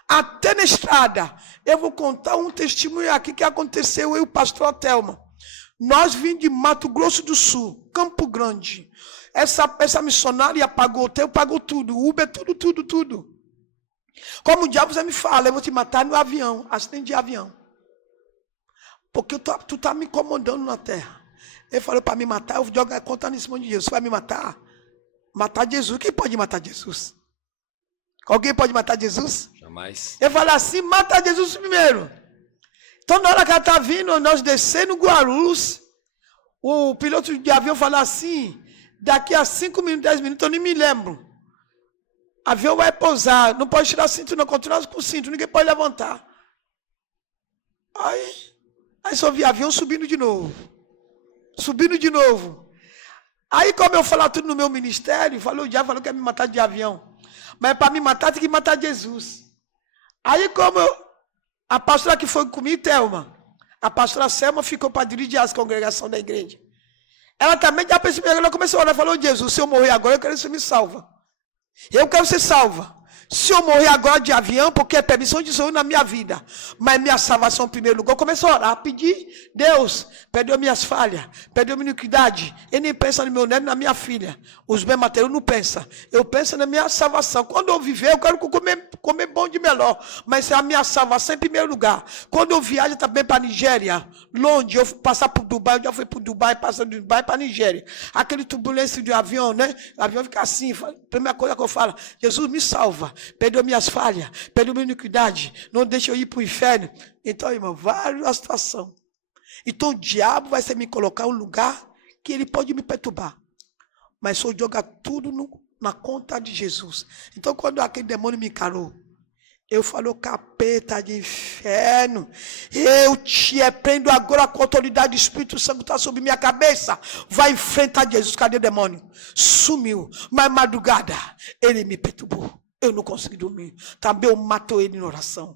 até na estrada. Eu vou contar um testemunho aqui que aconteceu, eu e o pastor Thelma. Nós vimos de Mato Grosso do Sul, Campo Grande. Essa missionária pagou hotel, pagou tudo. Uber, tudo. Como o diabo você me fala, eu vou te matar no avião, acidente de avião. Porque tu tá me incomodando na terra. Ele falou para me matar, eu vou jogar conta em cima de Jesus. Você vai me matar? Matar Jesus. Quem pode matar Jesus? Alguém pode matar Jesus? Jamais. Ele falou assim, mata Jesus primeiro. Então, na hora que ela está vindo, nós descendo Guarulhos, o piloto de avião falou assim, daqui a 5 minutos, 10 minutos, eu nem me lembro. O avião vai pousar, não pode tirar cinto, não, continua com o cinto, ninguém pode levantar. Aí só vi avião subindo de novo. Subindo de novo. Aí, como eu falar tudo no meu ministério, o diabo falou que ia me matar de avião. Mas para me matar, tem que matar Jesus. Aí, a pastora que foi comigo, Thelma, a pastora Selma ficou para dirigir as congregações da igreja. Ela também já percebeu, ela começou a orar, falou, Jesus, se eu morrer agora, eu quero que você me salva. Eu quero ser salva. Se eu morrer agora de avião, porque é permissão de Senhor na minha vida, mas minha salvação em primeiro lugar, eu comecei a orar, a pedir, Deus, perdoa minhas falhas, perdoa minha iniquidade. Ele nem pensa no meu neto, na minha filha. Os bens materiais não pensam. Eu penso na minha salvação. Quando eu viver, eu quero comer bom de melhor, mas é a minha salvação em primeiro lugar. Quando eu viajo também para a Nigéria, longe, eu passar por Dubai, eu já fui para Dubai, passando de Dubai para a Nigéria. Aquele turbulência de avião, né? O avião fica assim, a primeira coisa que eu falo, Jesus me salva. Perdoa minhas falhas, perdoa minha iniquidade, não deixa eu ir para o inferno. Então, irmão, várias situações. Então, o diabo vai me colocar em um lugar que ele pode me perturbar. Mas se eu jogar tudo na conta de Jesus. Então, quando aquele demônio me encarou, eu falei, capeta de inferno, eu te repreendo agora com a autoridade do Espírito Santo está sobre minha cabeça. Vai enfrentar Jesus. Cadê o demônio? Sumiu. Mas madrugada, ele me perturbou. Eu não consegui dormir. Também eu mato ele em oração.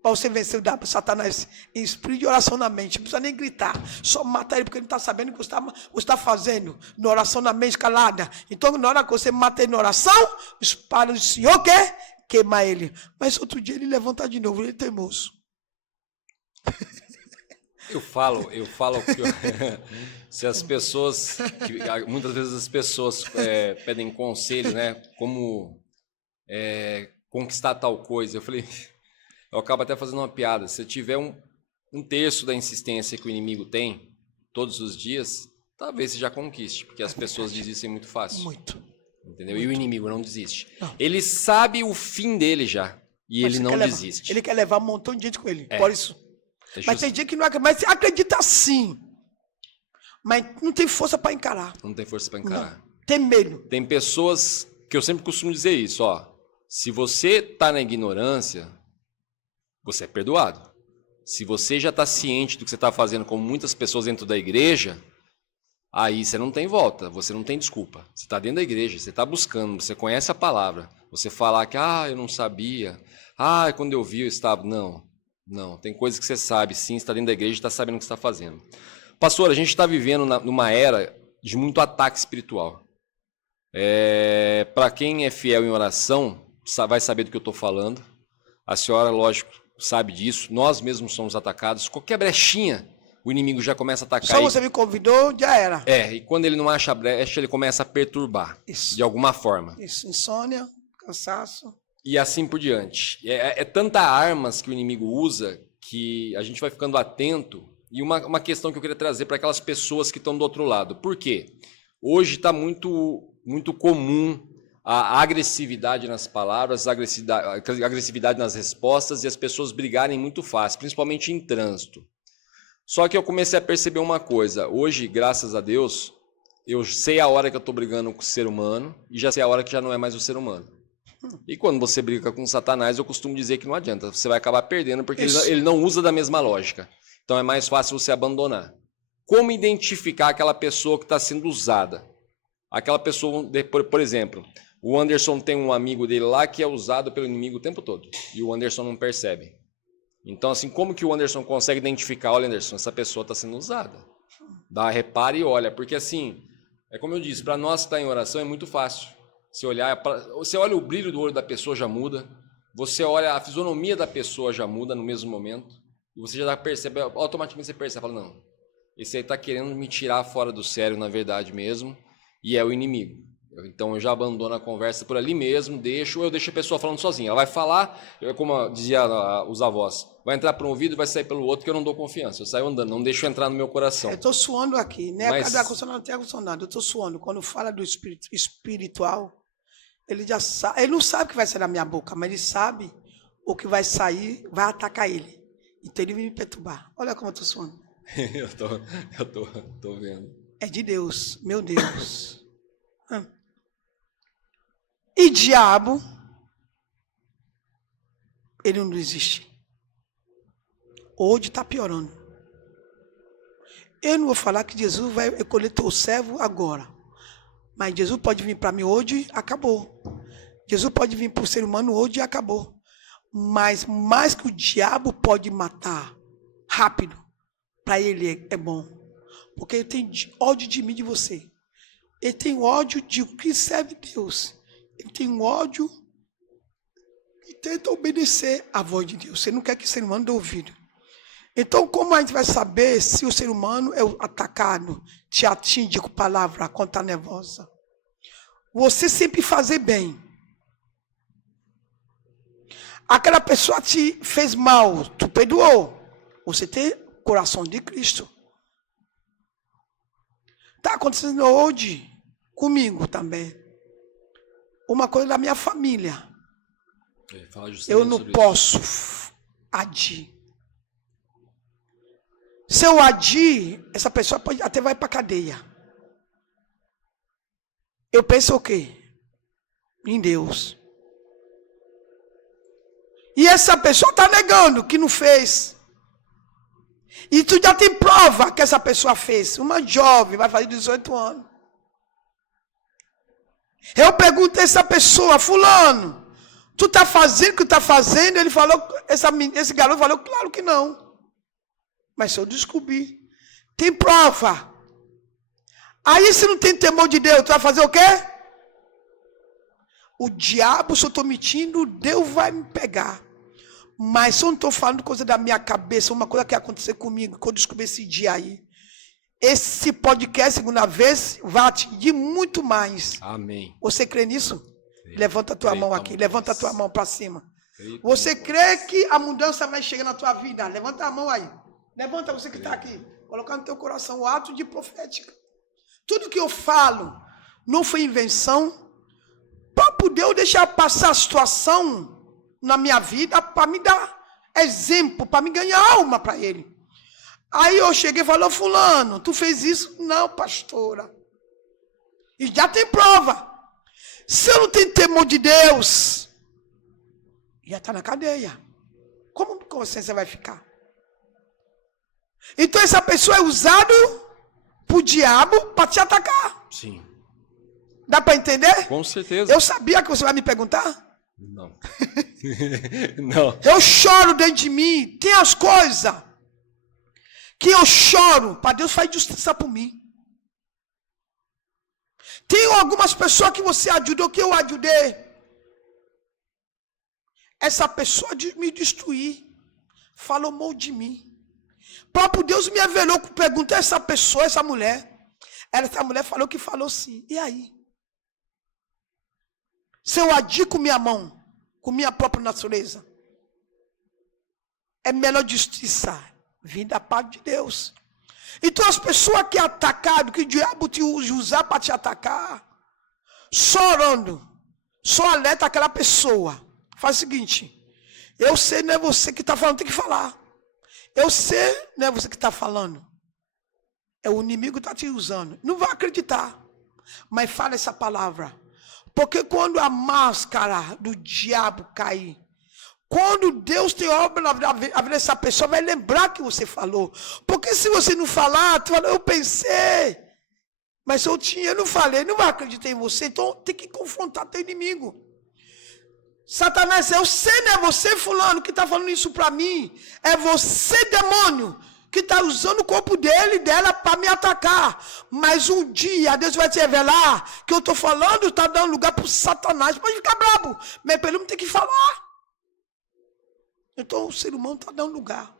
Para você vencer o Satanás em espírito de oração na mente. Não precisa nem gritar. Só mata ele porque ele não está sabendo o que você está fazendo. Na oração na mente calada. Então, na hora que você mata ele na oração, os padres do Senhor quer queimar ele. Mas outro dia ele levanta de novo. Ele é teimoso. Eu falo que se as pessoas, muitas vezes as pessoas pedem conselho, né? Como conquistar tal coisa. Eu acabo até fazendo uma piada. Se tiver um terço da insistência que o inimigo tem todos os dias, talvez você já conquiste, porque as pessoas desistem muito fácil. Muito. Entendeu? Muito. E o inimigo não desiste. Não. Ele sabe o fim dele já, e Mas ele não desiste. Ele quer levar um montão de gente com ele. Por isso. Mas tem just... gente que não acredita. Mas acredita sim. Mas não tem força para encarar. Não tem força para encarar. Não. Tem medo. Tem pessoas que eu sempre costumo dizer isso, ó. Se você está na ignorância, você é perdoado. Se você já está ciente do que você está fazendo, como muitas pessoas dentro da igreja, aí você não tem volta, você não tem desculpa. Você está dentro da igreja, você está buscando, você conhece a palavra. Você falar que, eu não sabia, quando eu vi eu estava... Não, tem coisas que você sabe, sim, está dentro da igreja e está sabendo o que está fazendo. Pastor, a gente está vivendo numa era de muito ataque espiritual. Para quem é fiel em oração, vai saber do que eu estou falando. A senhora, lógico, sabe disso. Nós mesmos somos atacados. Qualquer brechinha, o inimigo já começa a atacar. Só você me convidou, já era. E quando ele não acha a brecha, ele começa a perturbar. Isso. De alguma forma. Isso, insônia, cansaço. E assim por diante. Tanta armas que o inimigo usa que a gente vai ficando atento. E uma questão que eu queria trazer para aquelas pessoas que estão do outro lado. Por quê? Hoje está muito comum a agressividade nas palavras, a agressividade nas respostas e as pessoas brigarem muito fácil, principalmente em trânsito. Só que eu comecei a perceber uma coisa. Hoje, graças a Deus, eu sei a hora que eu estou brigando com o ser humano e já sei a hora que já não é mais o ser humano. E quando você briga com Satanás, eu costumo dizer que não adianta. Você vai acabar perdendo porque ele não usa da mesma lógica. Então é mais fácil você abandonar. Como identificar aquela pessoa que está sendo usada? Aquela pessoa, por exemplo, o Anderson tem um amigo dele lá que é usado pelo inimigo o tempo todo. E o Anderson não percebe. Então, assim, como que o Anderson consegue identificar? Olha, Anderson, essa pessoa está sendo usada. Repara e olha. Porque, assim, como eu disse, para nós que está em oração é muito fácil. Você olha o brilho do olho da pessoa, já muda. Você olha a fisionomia da pessoa, já muda no mesmo momento. E você já percebe, automaticamente você percebe. Fala, não, esse aí está querendo me tirar fora do sério, na verdade mesmo. E é o inimigo. Então eu já abandono a conversa por ali mesmo, eu deixo a pessoa falando sozinha. Ela vai falar, como dizia os avós, vai entrar por um ouvido e vai sair pelo outro, que eu não dou confiança. Eu saio andando, não deixo entrar no meu coração. Eu estou suando aqui, né? Mas... Por causa da consonante, não tem consonante. Eu estou suando. Quando fala do espiritual, ele já sabe. Ele não sabe o que vai sair da minha boca, mas ele sabe o que vai sair, vai atacar ele. Então ele vai me perturbar. Olha como eu estou suando. eu tô vendo. É de Deus, meu Deus. E diabo, ele não existe. Hoje está piorando. Eu não vou falar que Jesus vai colher teu servo agora. Mas Jesus pode vir para mim hoje, acabou. Jesus pode vir para o ser humano hoje e acabou. Mas mais que o diabo pode matar rápido, para ele é bom. Porque ele tem ódio de mim e de você. Ele tem ódio de o que serve Deus. Ele tem ódio e tenta obedecer à voz de Deus. Você não quer que o ser humano dê ouvido. Então, como a gente vai saber se o ser humano é atacado, te atinge com palavra, quando está nervosa? Você sempre fazer bem. Aquela pessoa te fez mal, tu perdoou. Você tem coração de Cristo. Está acontecendo hoje comigo também. Uma coisa da minha família. Eu não posso agir. Se eu agir, essa pessoa pode, até vai para a cadeia. Eu penso o quê? Em Deus. E essa pessoa está negando que não fez. E tu já tem prova que essa pessoa fez. Uma jovem, vai fazer 18 anos. Eu perguntei a essa pessoa, fulano, tu está fazendo o que está fazendo? Ele falou, esse garoto falou, claro que não. Mas se eu descobrir, tem prova. Aí se não tem temor de Deus, tu vai fazer o quê? O diabo, se eu estou mentindo, Deus vai me pegar. Mas se eu não estou falando coisa da minha cabeça, uma coisa que ia acontecer comigo, que eu descobri esse dia aí. Esse podcast, segunda vez, vai atingir muito mais. Amém. Você crê nisso? Creio. Levanta a tua Creio, mão aqui, levanta a tua mão para cima. Creio, você crê que a mudança vai chegar na tua vida? Levanta a mão aí. Levanta você que está aqui. Colocar no teu coração o ato de profética. Tudo que eu falo não foi invenção. Para poder eu deixar passar a situação na minha vida, para me dar exemplo, para me ganhar alma para ele. Aí eu cheguei e falei, fulano, tu fez isso? Não, pastora. E já tem prova. Se eu não tenho temor de Deus, já está na cadeia. Como consciência vai ficar? Então essa pessoa é usada por diabo para te atacar. Sim. Dá para entender? Com certeza. Eu sabia que você vai me perguntar. Não. Não. Eu choro dentro de mim. Tem as coisas que eu choro para Deus fazer justiça por mim. Tem algumas pessoas que você ajudou, que eu ajudei. Essa pessoa me destruir. Falou mal de mim. O próprio Deus me revelou, perguntou a essa pessoa, essa mulher. Essa mulher falou que falou sim. E aí? Se eu agir com minha mão, com minha própria natureza, é melhor justiça vir da parte de Deus. Então as pessoas que atacaram, que o diabo te usar para te atacar, só orando, só alerta aquela pessoa. Faz o seguinte, eu sei, não é você que está falando, tem que falar. Eu sei, não é você que está falando. É o inimigo que está te usando. Não vai acreditar, mas fala essa palavra. Porque quando a máscara do diabo cair, quando Deus tem obra na vida dessa pessoa, vai lembrar que você falou. Porque se você não falar, tu fala, eu pensei, mas eu não falei, não vai acreditar em você, então tem que confrontar teu inimigo. Satanás, eu sei, não é você, fulano, que está falando isso para mim, é você, demônio, que está usando o corpo dele e dela para me atacar. Mas um dia Deus vai te revelar que eu estou falando, está dando lugar para o Satanás. Pode ficar bravo, mas pelo menos tem que falar. Então o ser humano está dando lugar.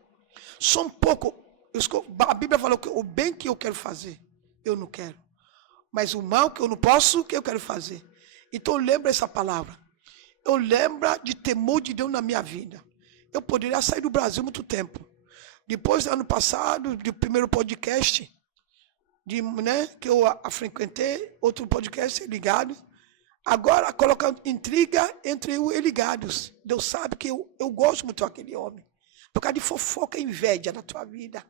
Só um pouco. A Bíblia falou que o bem que eu quero fazer, eu não quero. Mas o mal que eu não posso, o que eu quero fazer? Então lembra essa palavra. Eu lembro de temor de Deus na minha vida. Eu poderia sair do Brasil há muito tempo. Depois, ano passado, do primeiro podcast, que eu frequentei, outro podcast ligado. Agora, colocando intriga entre os ligados. Deus sabe que eu gosto muito daquele homem. Por causa de fofoca e inveja na tua vida.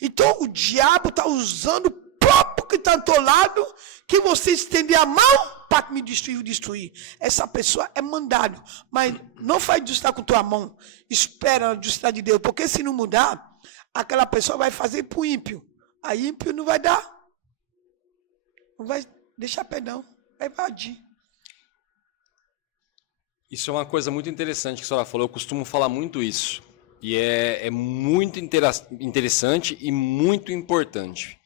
Então, o diabo está usando o próprio que está ao teu lado, que você estende a mão para me destruir. Essa pessoa é mandado. Mas não faz ajustar com tua mão. Espera ajustar de Deus. Porque se não mudar, aquela pessoa vai fazer para o ímpio. A ímpio não vai dar. Não vai deixar perdão. Vai invadir. Isso é uma coisa muito interessante que a senhora falou. Eu costumo falar muito isso. E é muito interessante e muito importante.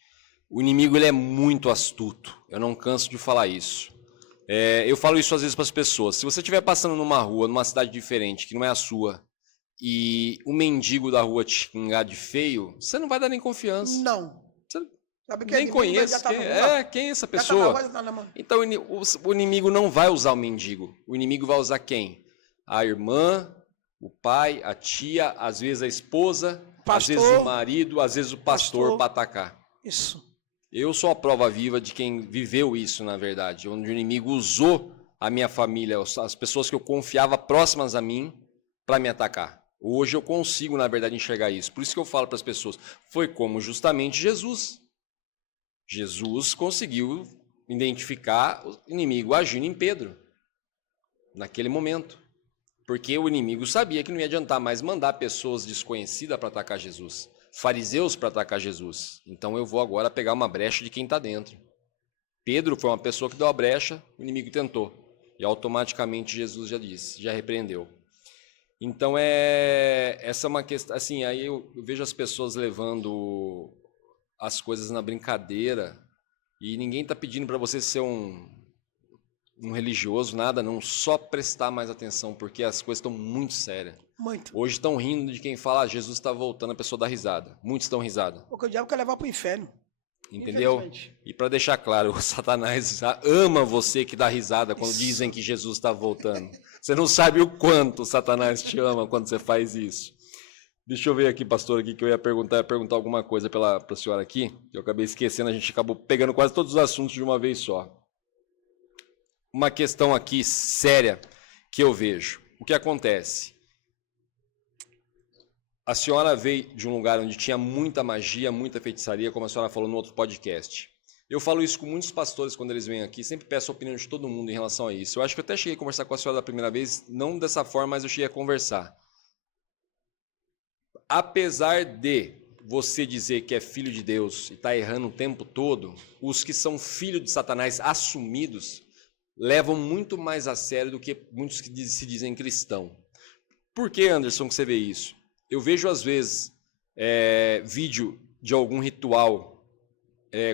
O inimigo ele é muito astuto. Eu não canso de falar isso. Eu falo isso às vezes para as pessoas. Se você estiver passando numa rua, numa cidade diferente, que não é a sua, e o mendigo da rua te xingar de feio, você não vai dar nem confiança. Não. Você Sabe nem conhece. Quem é essa pessoa? Então o inimigo não vai usar o mendigo. O inimigo vai usar quem? A irmã, o pai, a tia, às vezes a esposa, pastor, às vezes o marido, às vezes o pastor para atacar. Isso. Eu sou a prova viva de quem viveu isso, na verdade, onde o inimigo usou a minha família, as pessoas que eu confiava próximas a mim, para me atacar. Hoje eu consigo, na verdade, enxergar isso. Por isso que eu falo para as pessoas, foi como justamente Jesus. Jesus conseguiu identificar o inimigo agindo em Pedro, naquele momento. Porque o inimigo sabia que não ia adiantar mais mandar pessoas desconhecidas para atacar Jesus. Fariseus para atacar Jesus. Então eu vou agora pegar uma brecha de quem está dentro. Pedro foi uma pessoa que deu a brecha, o inimigo tentou. E automaticamente Jesus já disse, já repreendeu. Então essa é uma questão, assim, aí eu vejo as pessoas levando as coisas na brincadeira e ninguém está pedindo para você ser um religioso, nada, não, só prestar mais atenção, porque as coisas estão muito sérias. Muito. Hoje estão rindo de quem fala, Jesus está voltando, a pessoa dá risada. Muitos dão risada. Porque o diabo quer levar para o inferno. Entendeu? E para deixar claro, o Satanás ama você que dá risada quando dizem que Jesus está voltando. Você não sabe o quanto o Satanás te ama quando você faz isso. Deixa eu ver aqui, pastor, aqui, que eu ia perguntar alguma coisa para a senhora aqui. Eu acabei esquecendo, a gente acabou pegando quase todos os assuntos de uma vez só. Uma questão aqui séria que eu vejo. O que acontece? A senhora veio de um lugar onde tinha muita magia, muita feitiçaria, como a senhora falou no outro podcast. Eu falo isso com muitos pastores quando eles vêm aqui, sempre peço a opinião de todo mundo em relação a isso. Eu acho que eu até cheguei a conversar com a senhora da primeira vez, não dessa forma, mas eu cheguei a conversar. Apesar de você dizer que é filho de Deus e está errando o tempo todo, os que são filhos de Satanás assumidos levam muito mais a sério do que muitos que se dizem cristão. Por que, Anderson, que você vê isso? Eu vejo, às vezes, vídeo de algum ritual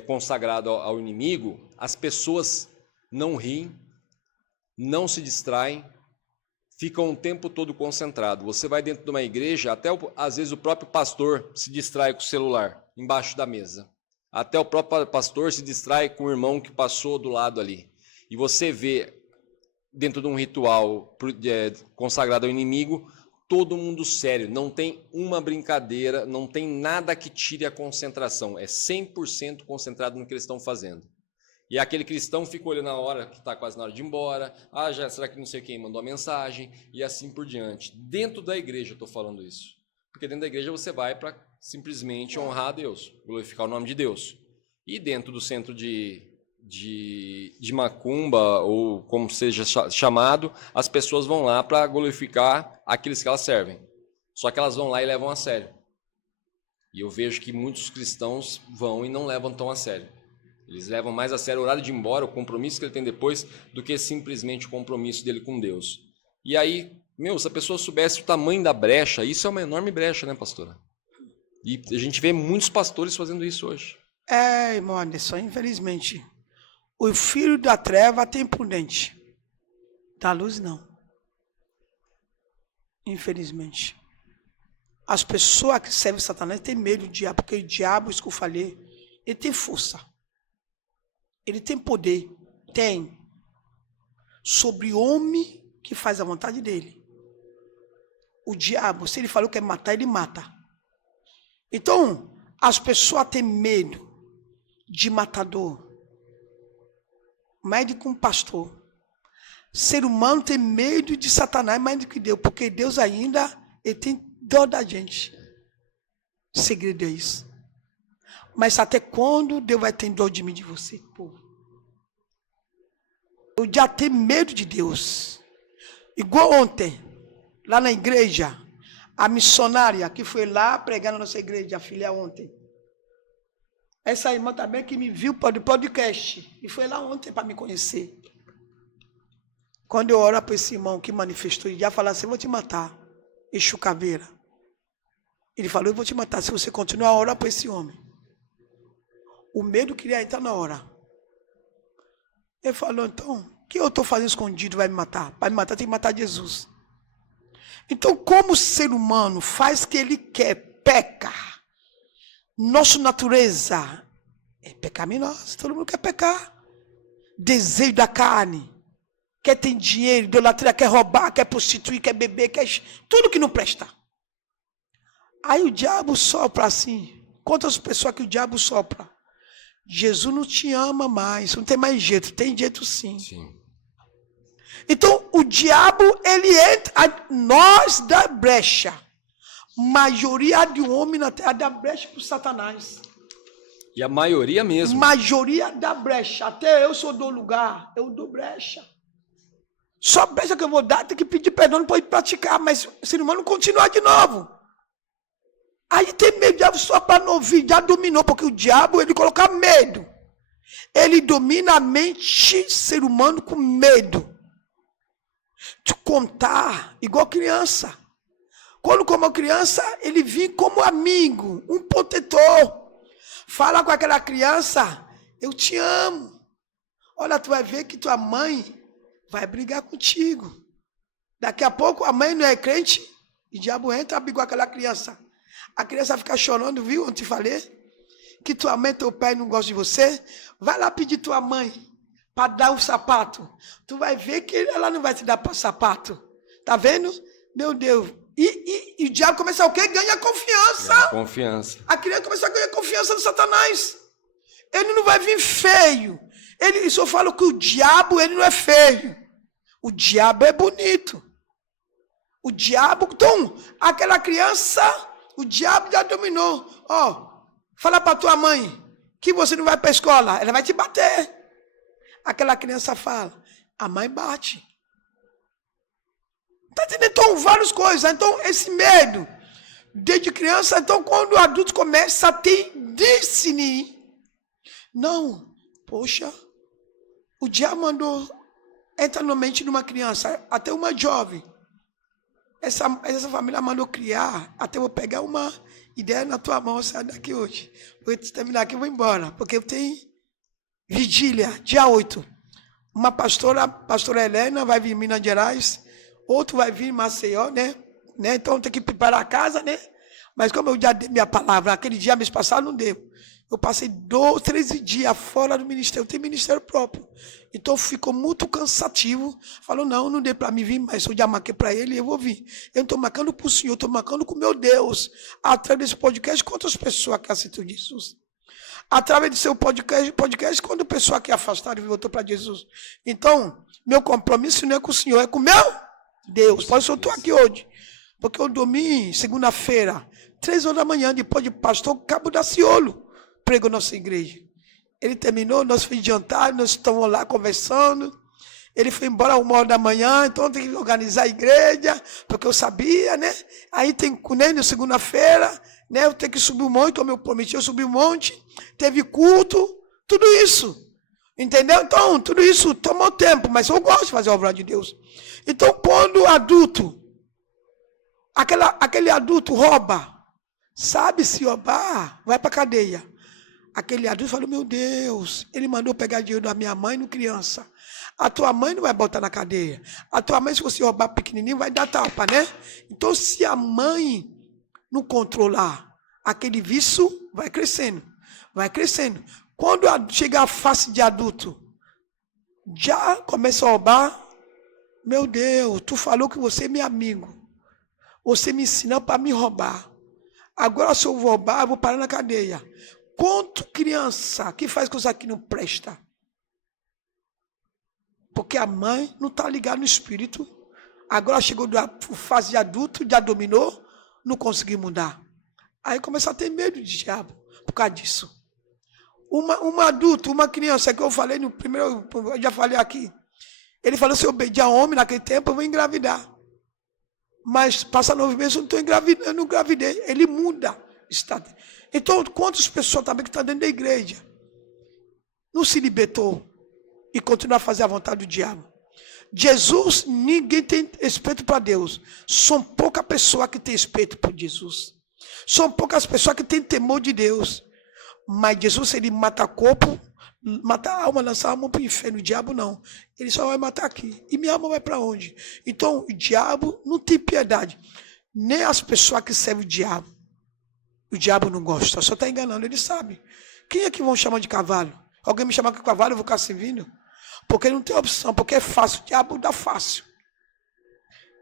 consagrado ao inimigo, as pessoas não riem, não se distraem, ficam o tempo todo concentrados. Você vai dentro de uma igreja, até às vezes o próprio pastor se distrai com o celular, embaixo da mesa. Até o próprio pastor se distrai com o irmão que passou do lado ali. E você vê, dentro de um ritual consagrado ao inimigo, todo mundo sério, não tem uma brincadeira, não tem nada que tire a concentração, é 100% concentrado no que eles estão fazendo. E aquele cristão fica olhando na hora que está quase na hora de ir embora, será que não sei quem mandou a mensagem, e assim por diante. Dentro da igreja eu estou falando isso, porque dentro da igreja você vai para simplesmente honrar a Deus, glorificar o nome de Deus. E dentro do centro de macumba, ou como seja chamado, as pessoas vão lá para glorificar aqueles que elas servem. Só que elas vão lá e levam a sério. E eu vejo que muitos cristãos vão e não levam tão a sério. Eles levam mais a sério o horário de ir embora, o compromisso que ele tem depois, do que simplesmente o compromisso dele com Deus. E aí, se a pessoa soubesse o tamanho da brecha, isso é uma enorme brecha, né, pastora? E a gente vê muitos pastores fazendo isso hoje. Irmão Anderson, infelizmente, o filho da treva tem prudente, da luz não. Infelizmente. As pessoas que servem Satanás têm medo do diabo, porque o diabo, isso que eu falei, ele tem força. ele tem poder, tem, sobre o homem que faz a vontade dele. O diabo, se ele falou que quer matar, ele mata. Então, as pessoas têm medo de matador, mais do que um pastor. Ser humano tem medo de Satanás mais do que Deus, porque Deus ainda ele tem dó da gente. O segredo é isso. Mas até quando Deus vai ter dó de mim, de você, povo? Eu já tenho medo de Deus. Igual ontem, lá na igreja, a missionária que foi lá pregar na nossa igreja, a filha ontem. Essa irmã também que me viu para o podcast e foi lá ontem para me conhecer. Quando eu oro para esse irmão que manifestou, ele já falou assim: eu vou te matar, Exu Caveira. Ele falou: eu vou te matar se você continuar a orar para esse homem. O medo queria entrar na hora. Ele falou: então, o que eu estou fazendo escondido vai me matar? Para me matar tem que matar Jesus. Então, como o ser humano faz o que ele quer, peca. Nossa natureza é pecaminosa, todo mundo quer pecar. Desejo da carne, quer ter dinheiro, idolatria, quer roubar, quer prostituir, quer beber, quer tudo que não presta. Aí o diabo sopra assim. Quantas pessoas que o diabo sopra? Jesus não te ama mais, não tem mais jeito. Tem jeito sim. Então o diabo, ele entra, nós da brecha. Maioria de homem na terra dá brecha para o Satanás. E a maioria mesmo. Maioria dá brecha. Até eu sou do lugar, eu dou brecha. Só brecha que eu vou dar, tem que pedir perdão, não pode praticar, mas o ser humano continua de novo. Aí tem medo, o diabo só para não ouvir, já dominou, porque o diabo, ele coloca medo. Ele domina a mente do ser humano com medo. Te contar, igual criança. Quando como criança, ele vinha como amigo, um protetor. Fala com aquela criança: eu te amo. Olha, tu vai ver que tua mãe vai brigar contigo. Daqui a pouco a mãe não é crente, e o diabo entra, briga com aquela criança. A criança fica chorando, viu? Eu te falei que tua mãe e teu pai não gostam de você. Vai lá pedir tua mãe para dar um sapato. Tu vai ver que ela não vai te dar sapato. Tá vendo? Meu Deus. E o diabo começa o quê? Ganha confiança. Ganha confiança. A criança começa a ganhar confiança do Satanás. Ele não vai vir feio. Ele só fala que o diabo, ele não é feio. O diabo é bonito. O diabo, então, aquela criança, o diabo já dominou. Ó, fala para tua mãe que você não vai para a escola, ela vai te bater. Aquela criança fala, a mãe bate. Está entendendo? Então, várias coisas. Então, esse medo, desde criança, então, quando o adulto começa a ter discernir, não, poxa, o diabo mandou entrar na mente de uma criança, até uma jovem. Essa família mandou criar, até eu vou pegar uma ideia na tua mão, sai daqui hoje. Vou terminar aqui e vou embora, porque eu tenho vigília, dia 8. Uma pastora Helena, vai vir em Minas Gerais, outro vai vir em Maceió, né? Então tem que preparar a casa, né? Mas como eu já dei minha palavra, aquele dia, mês passado, não deu. Eu passei 13 dias fora do ministério, eu tenho ministério próprio. Então ficou muito cansativo. Falou, não deu para mim vir, mas eu já marquei para ele e eu vou vir. Eu não estou marcando para o Senhor, eu estou marcando com o meu Deus. Através desse podcast, quantas pessoas que aceitam Jesus? Através do seu podcast, quando a pessoa que afastaram e voltou para Jesus. Então, meu compromisso não é com o Senhor, é com o meu Deus. Por isso eu estou aqui hoje. Porque eu dormi segunda-feira, 3 horas da manhã, depois de pastor Cabo Daciolo, pregou nossa igreja. Ele terminou, nós fomos jantar, nós estamos lá conversando. Ele foi embora 1h então tem que organizar a igreja, porque eu sabia, né? Aí tem na segunda-feira, né? Eu tenho que subir um monte, como eu prometi, eu subi um monte, teve culto, tudo isso. Entendeu? Então, tudo isso tomou tempo, mas eu gosto de fazer a obra de Deus. Então, quando o adulto, aquele adulto rouba, sabe se roubar, vai para a cadeia. Aquele adulto falou, meu Deus, ele mandou pegar dinheiro da minha mãe no criança. A tua mãe não vai botar na cadeia. A tua mãe, se você roubar pequenininho, vai dar tapa, né? Então, se a mãe não controlar aquele vício, vai crescendo. Vai crescendo. Quando chega a face de adulto, já começa a roubar. Meu Deus, tu falou que você é meu amigo. Você me ensinou para me roubar. Agora, se eu vou roubar, eu vou parar na cadeia. Quanto criança que faz coisa que não presta? Porque a mãe não está ligada no espírito. Agora chegou da fase de adulto, já dominou, não conseguiu mudar. Aí começa a ter medo de diabo por causa disso. Um adulto, uma criança, que eu falei no primeiro, eu já falei aqui. Ele falou, se eu obedecer a homem naquele tempo, eu vou engravidar. Mas passa 9 meses, eu não estou engravidando, eu não engravidei. Ele muda. Então, quantas pessoas também que estão dentro da igreja não se libertou e continua a fazer a vontade do diabo? Jesus, ninguém tem respeito para Deus. São poucas pessoas que têm respeito por Jesus. São poucas pessoas que têm temor de Deus. Mas Jesus, ele mata corpo, mata a alma, lança a alma para o inferno. O diabo não. Ele só vai matar aqui. E minha alma vai para onde? Então, o diabo não tem piedade. Nem as pessoas que servem o diabo. O diabo não gosta. Só está enganando, ele sabe. Quem é que vão chamar de cavalo? Alguém me chamar de cavalo, eu vou ficar servindo? Porque não tem opção, porque é fácil. O diabo dá fácil.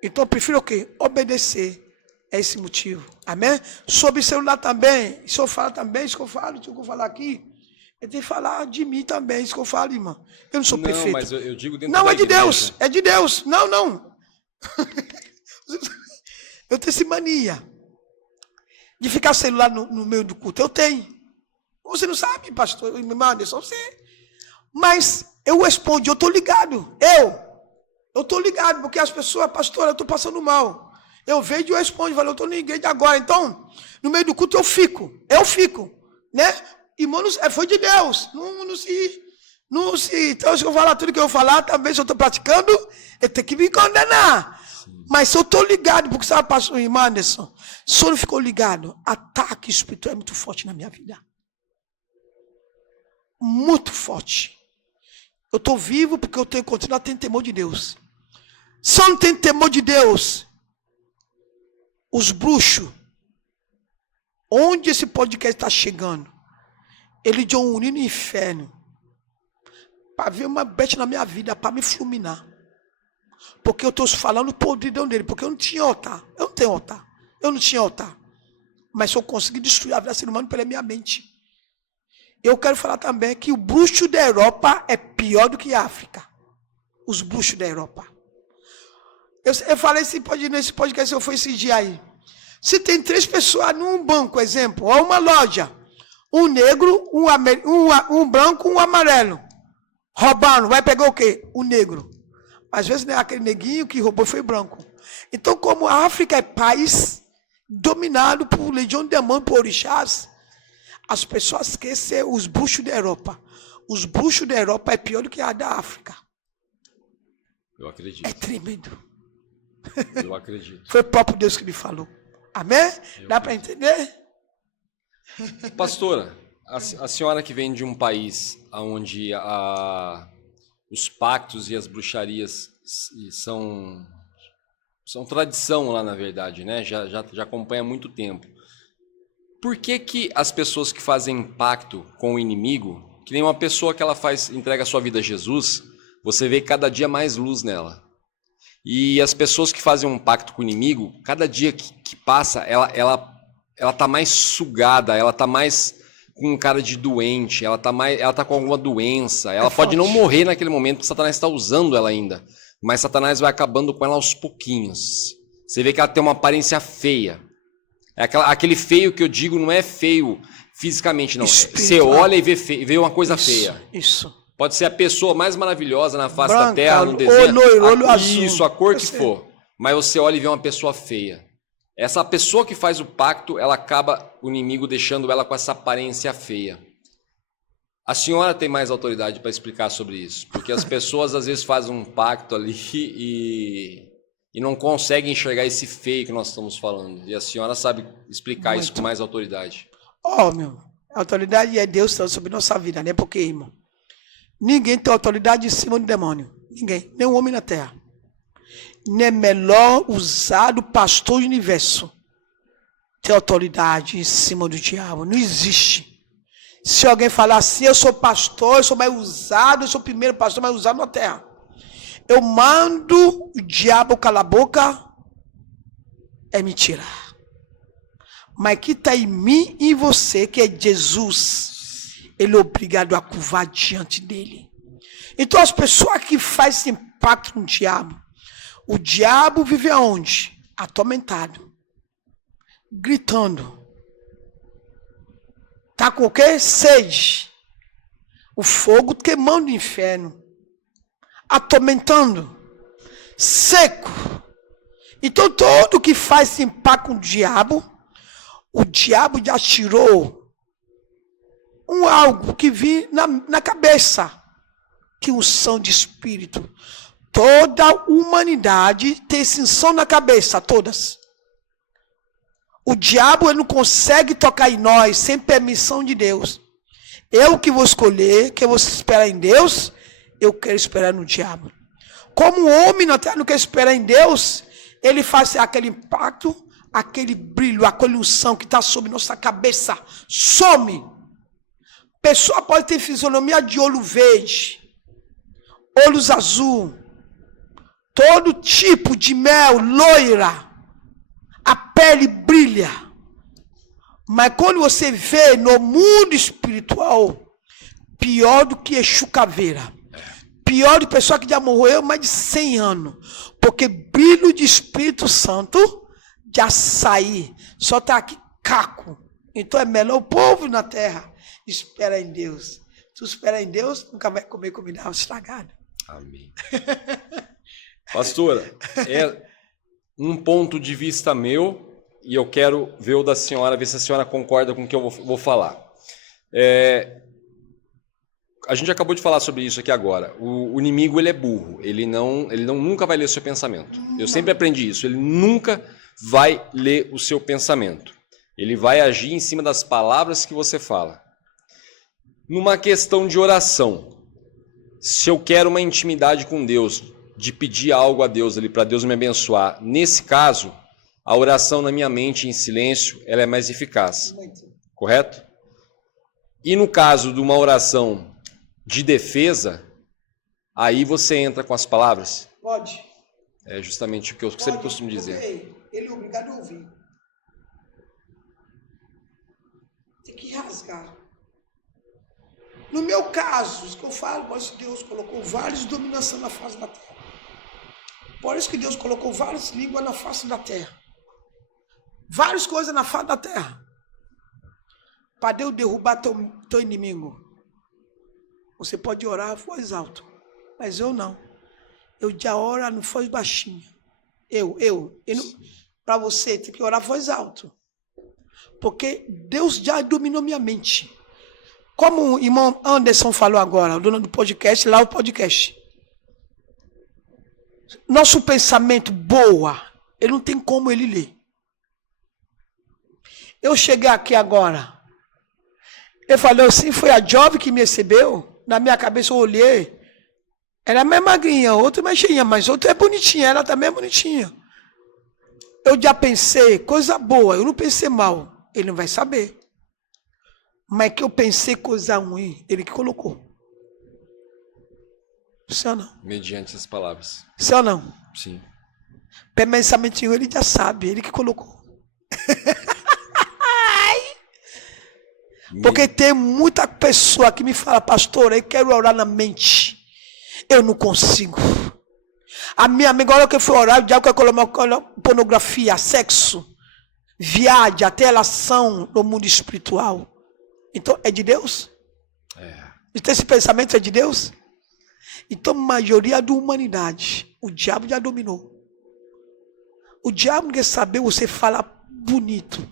Então, eu prefiro o quê? Obedecer. É esse motivo. Amém? Sobre celular também. Se eu falar também, isso que eu falo, se eu falar aqui, eu tenho que falar de mim também, isso que eu falo, irmão. Eu não sou perfeito. Não, mas eu digo dentro não, da é de igreja. Deus. É de Deus. Não, não. Eu tenho essa mania de ficar celular no meio do culto. Eu tenho. Você não sabe, pastor, irmão Anderson, você. Mas eu respondo, eu estou ligado. Eu estou ligado, porque as pessoas, pastor, eu estou passando mal. Eu vejo e eu respondo, eu estou na igreja agora. Então, no meio do culto eu fico, né? Irmão, foi de Deus. Não se. Então, se eu falar tudo que eu vou falar, também se eu estou praticando, eu tenho que me condenar. Sim. Mas se eu estou ligado, porque sabe, pastor irmão Anderson, se eu não ficou ligado, ataque espiritual é muito forte na minha vida. Muito forte. Eu estou vivo porque eu tenho que continuar tendo temor de Deus. Se eu não tenho temor de Deus, os bruxos, onde esse podcast está chegando, eles vão unir no inferno para ver uma besta na minha vida, para me fulminar. Porque eu estou falando o podridão dele, porque eu não tinha altar. Eu não tenho altar. Eu não tinha altar. Mas eu consegui destruir a vida do ser humano pela minha mente. Eu quero falar também que o bruxo da Europa é pior do que a África. Os bruxos da Europa. Eu falei nesse podcast, eu fui esse dia aí. Se tem 3 pessoas num banco, exemplo, ou uma loja, um negro, um branco, um amarelo, roubando, vai pegar o quê? O negro. Às vezes, né, aquele neguinho que roubou foi branco. Então, como a África é país dominado por legião de demônios, por orixás, as pessoas esquecem os bruxos da Europa. Os bruxos da Europa é pior do que a da África. Eu acredito. É tremendo. Eu acredito. Foi o próprio Deus que me falou. Amém? Dá para entender? Pastora, a senhora que vem de um país onde os pactos e as bruxarias são tradição lá, na verdade, né? Já acompanha há muito tempo. Por que as pessoas que fazem pacto com o inimigo, que nem uma pessoa que ela entrega a sua vida a Jesus, você vê cada dia mais luz nela. E as pessoas que fazem um pacto com o inimigo, cada dia que passa, ela tá mais sugada, ela tá mais com cara de doente, ela tá com alguma doença, ela pode não morrer naquele momento, porque Satanás está usando ela ainda, mas Satanás vai acabando com ela aos pouquinhos. Você vê que ela tem uma aparência feia. Aquele feio que eu digo não é feio fisicamente, não. Você olha e vê uma coisa feia. Isso. Pode ser a pessoa mais maravilhosa na face branca, da terra, no desenho. Olho azul. Isso, a cor que for. Mas você olha e vê uma pessoa feia. Essa pessoa que faz o pacto, ela acaba, o inimigo, deixando ela com essa aparência feia. A senhora tem mais autoridade para explicar sobre isso. Porque as pessoas, às vezes, fazem um pacto ali e não conseguem enxergar esse feio que nós estamos falando. E a senhora sabe explicar isso com mais autoridade. A autoridade é Deus sobre nossa vida, né? Porque, irmão, ninguém tem autoridade em cima do demônio. Ninguém. Nem um homem na terra. Nem é melhor usado pastor do universo ter autoridade em cima do diabo. Não existe. Se alguém falar assim, eu sou pastor, eu sou mais usado, eu sou o primeiro pastor mais usado na terra. Eu mando o diabo calar a boca, é mentira. Mas que está em mim e em você, que é Jesus, ele é obrigado a curvar diante dele. Então as pessoas que fazem impacto no diabo, o diabo vive aonde? Atormentado, gritando. Está com o quê? Sede. O fogo queimando o inferno. Atormentando. Seco. Então todo que faz impacto com o diabo já tirou algo que vi na cabeça. Que unção de espírito. Toda a humanidade tem esse unção na cabeça, todas. O diabo ele não consegue tocar em nós sem permissão de Deus. Eu que vou escolher, que você espera em Deus, eu quero esperar no diabo. Como o homem na terra não quer esperar em Deus, ele faz aquele impacto, aquele brilho, aquela unção que está sobre nossa cabeça. Some. Pessoa pode ter fisionomia de olho verde, olhos azul, todo tipo de mel, loira. A pele brilha. Mas quando você vê no mundo espiritual, pior do que Exu Caveira. Pior do que pessoa que já morreu mais de 100 anos. Porque brilho de Espírito Santo de açaí. Só está aqui caco. Então é melhor o povo na terra. Espera em Deus. Tu espera em Deus, nunca vai comer comida estragada. Amém. Pastora, um ponto de vista meu, e eu quero ver o da senhora, ver se a senhora concorda com o que eu vou falar. A gente acabou de falar sobre isso aqui agora. O inimigo ele é burro, ele nunca vai ler o seu pensamento. Eu sempre aprendi isso, ele nunca vai ler o seu pensamento. Ele vai agir em cima das palavras que você fala. Numa questão de oração, se eu quero uma intimidade com Deus, de pedir algo a Deus ali para Deus me abençoar. Nesse caso, a oração na minha mente em silêncio, ela é mais eficaz. Correto? E no caso de uma oração de defesa, aí você entra com as palavras? Pode. É justamente o que eu sempre costumo dizer. Okay. Ele é obrigado a ouvir. Tem que rasgar. No meu caso, isso que eu falo, mas Deus colocou várias dominações na face da terra. Por isso que Deus colocou várias línguas na face da terra. Várias coisas na face da terra. Para Deus derrubar teu inimigo. Você pode orar a voz alta. Mas eu não. Eu já oro no voz baixinha. Para você, tem que orar a voz alta. Porque Deus já dominou minha mente. Como o irmão Anderson falou agora, o dono do podcast, lá o podcast. Nosso pensamento boa, ele não tem como ele ler. Eu cheguei aqui agora, eu falei assim, foi a Job que me recebeu, na minha cabeça eu olhei, ela é mais magrinha, outra mais cheinha, mas outra é bonitinha, ela também é bonitinha. Eu já pensei, coisa boa, eu não pensei mal, ele não vai saber. Mas que eu pensei coisa ruim, ele que colocou. Sim ou não? Mediante as palavras. Sim ou não? Sim. Pensamento ele já sabe, ele que colocou. Porque tem muita pessoa que me fala, pastor, eu quero orar na mente. Eu não consigo. A minha amiga, olha que foi orar, o diabo quer colocar pornografia, sexo, viagem, até relação no mundo espiritual. Então, é de Deus? Então, esse pensamento é de Deus? Então, a maioria da humanidade, o diabo já dominou. O diabo quer saber você falar bonito.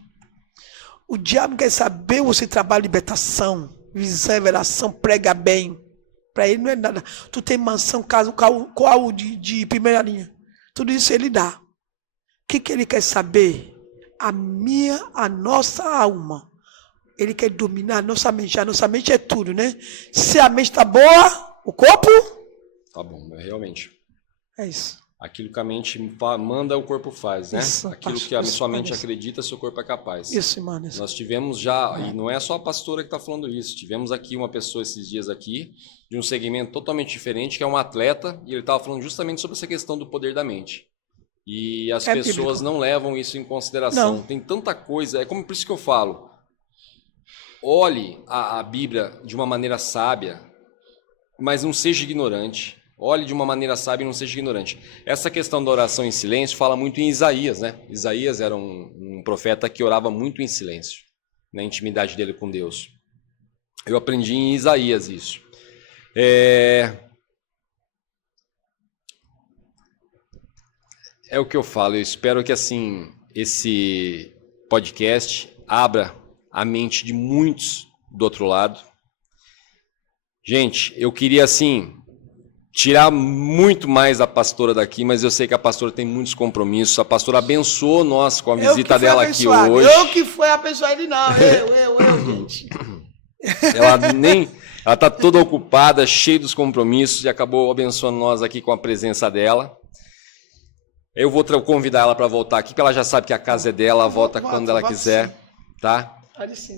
O diabo quer saber você trabalhar libertação, visão, revelação, prega bem. Para ele não é nada. Tu tem mansão, casa, carro de primeira linha. Tudo isso ele dá. O que ele quer saber? A nossa alma. Ele quer dominar a nossa mente. A nossa mente é tudo, né? Se a mente está boa, o corpo... Tá bom, realmente. É isso. Aquilo que a mente manda, o corpo faz, né? Isso, Aquilo que a sua mente acredita, seu corpo é capaz. Isso, irmão. Nós tivemos já, e não é só a pastora que está falando isso, tivemos aqui uma pessoa esses dias aqui, de um segmento totalmente diferente, que é um atleta, e ele estava falando justamente sobre essa questão do poder da mente. E as pessoas não levam isso em consideração. Tem tanta coisa, é como por isso que eu falo, olhe a Bíblia de uma maneira sábia, mas não seja ignorante. Olhe de uma maneira sábia e não seja ignorante. Essa questão da oração em silêncio fala muito em Isaías, né? Isaías era um profeta que orava muito em silêncio, na intimidade dele com Deus. Eu aprendi em Isaías isso. É o que eu falo. Eu espero que assim esse podcast abra a mente de muitos do outro lado. Gente, eu queria assim tirar muito mais a pastora daqui, mas eu sei que a pastora tem muitos compromissos. A pastora abençoou nós com a visita dela aqui hoje. Eu que fui abençoar ele, não. Eu, gente. Ela está toda ocupada, cheia dos compromissos e acabou abençoando nós aqui com a presença dela. Eu vou convidar ela para voltar aqui, porque ela já sabe que a casa é dela, ela volta quando ela quiser, tá?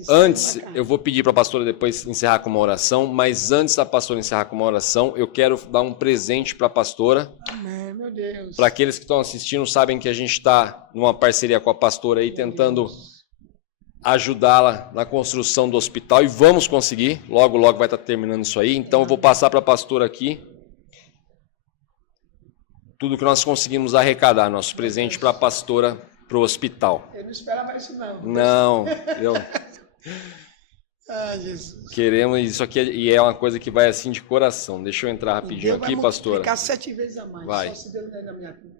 Antes, eu vou pedir para a pastora depois encerrar com uma oração, mas antes da pastora encerrar com uma oração, eu quero dar um presente para a pastora. Amém, meu Deus. Para aqueles que estão assistindo, sabem que a gente está numa parceria com a pastora aí, tentando ajudá-la na construção do hospital, e vamos conseguir, logo vai estar terminando isso aí. Então eu vou passar para a pastora aqui tudo que nós conseguimos arrecadar, nosso presente para a pastora, para o hospital. Eu não esperava isso, não. Não, Jesus. Queremos isso aqui, e é uma coisa que vai assim de coração. Deixa eu entrar rapidinho aqui, pastora. Vai multiplicar 7 vezes a mais. Vai. Só se Deus der na minha vida.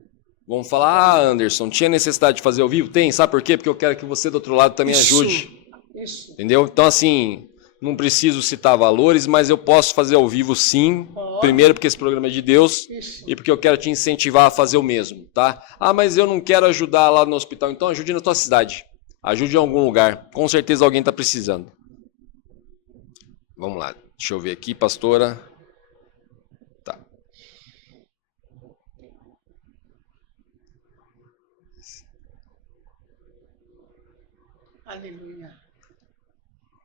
Vamos falar, Anderson, tinha necessidade de fazer ao vivo? Tem, sabe por quê? Porque eu quero que você do outro lado também ajude. Isso. Entendeu? Então, assim, não preciso citar valores, mas eu posso fazer ao vivo sim. Primeiro porque esse programa é de Deus. Isso. E porque eu quero te incentivar a fazer o mesmo, tá? Ah, mas eu não quero ajudar lá no hospital. Então ajude na tua cidade. Ajude em algum lugar. Com certeza alguém está precisando. Vamos lá. Deixa eu ver aqui, pastora. Tá. Aleluia.